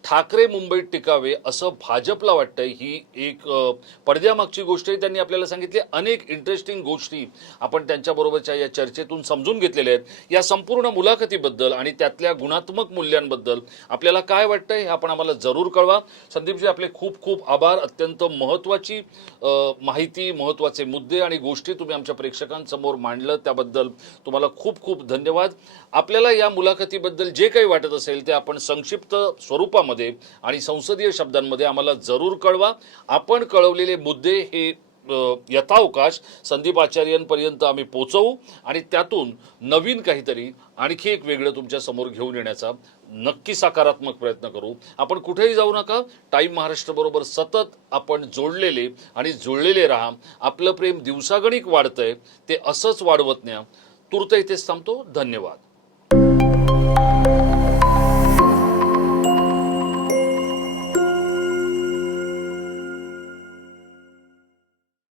ठाकरे मुंबईत टिकावे असं भाजपला वाटतंय, ही एक पडद्यामागची गोष्टही त्यांनी आपल्याला सांगितली. अनेक इंटरेस्टिंग गोष्टी आपण त्यांच्याबरोबरच्या या चर्चेतून समजून घेतलेल्या आहेत. या संपूर्ण मुलाखतीबद्दल आणि त्यातल्या गुणात्मक मूल्यांबद्दल आपल्याला काय वाटतंय हे आपण आम्हाला जरूर कळवा. संदीपजी, आपले खूप खूप आभार. अत्यंत महत्त्वाची माहिती, महत्त्वाचे मुद्दे आणि गोष्टी तुम्ही आमच्या प्रेक्षकांसमोर मांडलं, त्याबद्दल तुम्हाला खूप खूप धन्यवाद. आपल्याला या मुलाखतीबद्दल जे काही वाटत असेल ते आपण संक्षिप्त स्वरूपामध्ये आणि संसदीय शब्दांमध्ये आम्हाला जरूर कळवा. आपण कळवलेले मुद्दे हे यथावकाश संदीप आचार्यांपर्यंत आम्ही पोहोचवू आणि त्यातून नवीन काहीतरी आणखी एक वेगळं तुमच्या समोर घेऊन येण्याचा नक्की सकारात्मक प्रयत्न करू. आपण कुठेही जाऊ नका. टाइम महाराष्ट्र बरोबर सतत आपण जोडलेले आणि जुळलेले राहा. आपलं प्रेम दिवसागणिक वाढतंय, ते असंच वाढवत न्या. तूर्त इथेच थांबतो. धन्यवाद.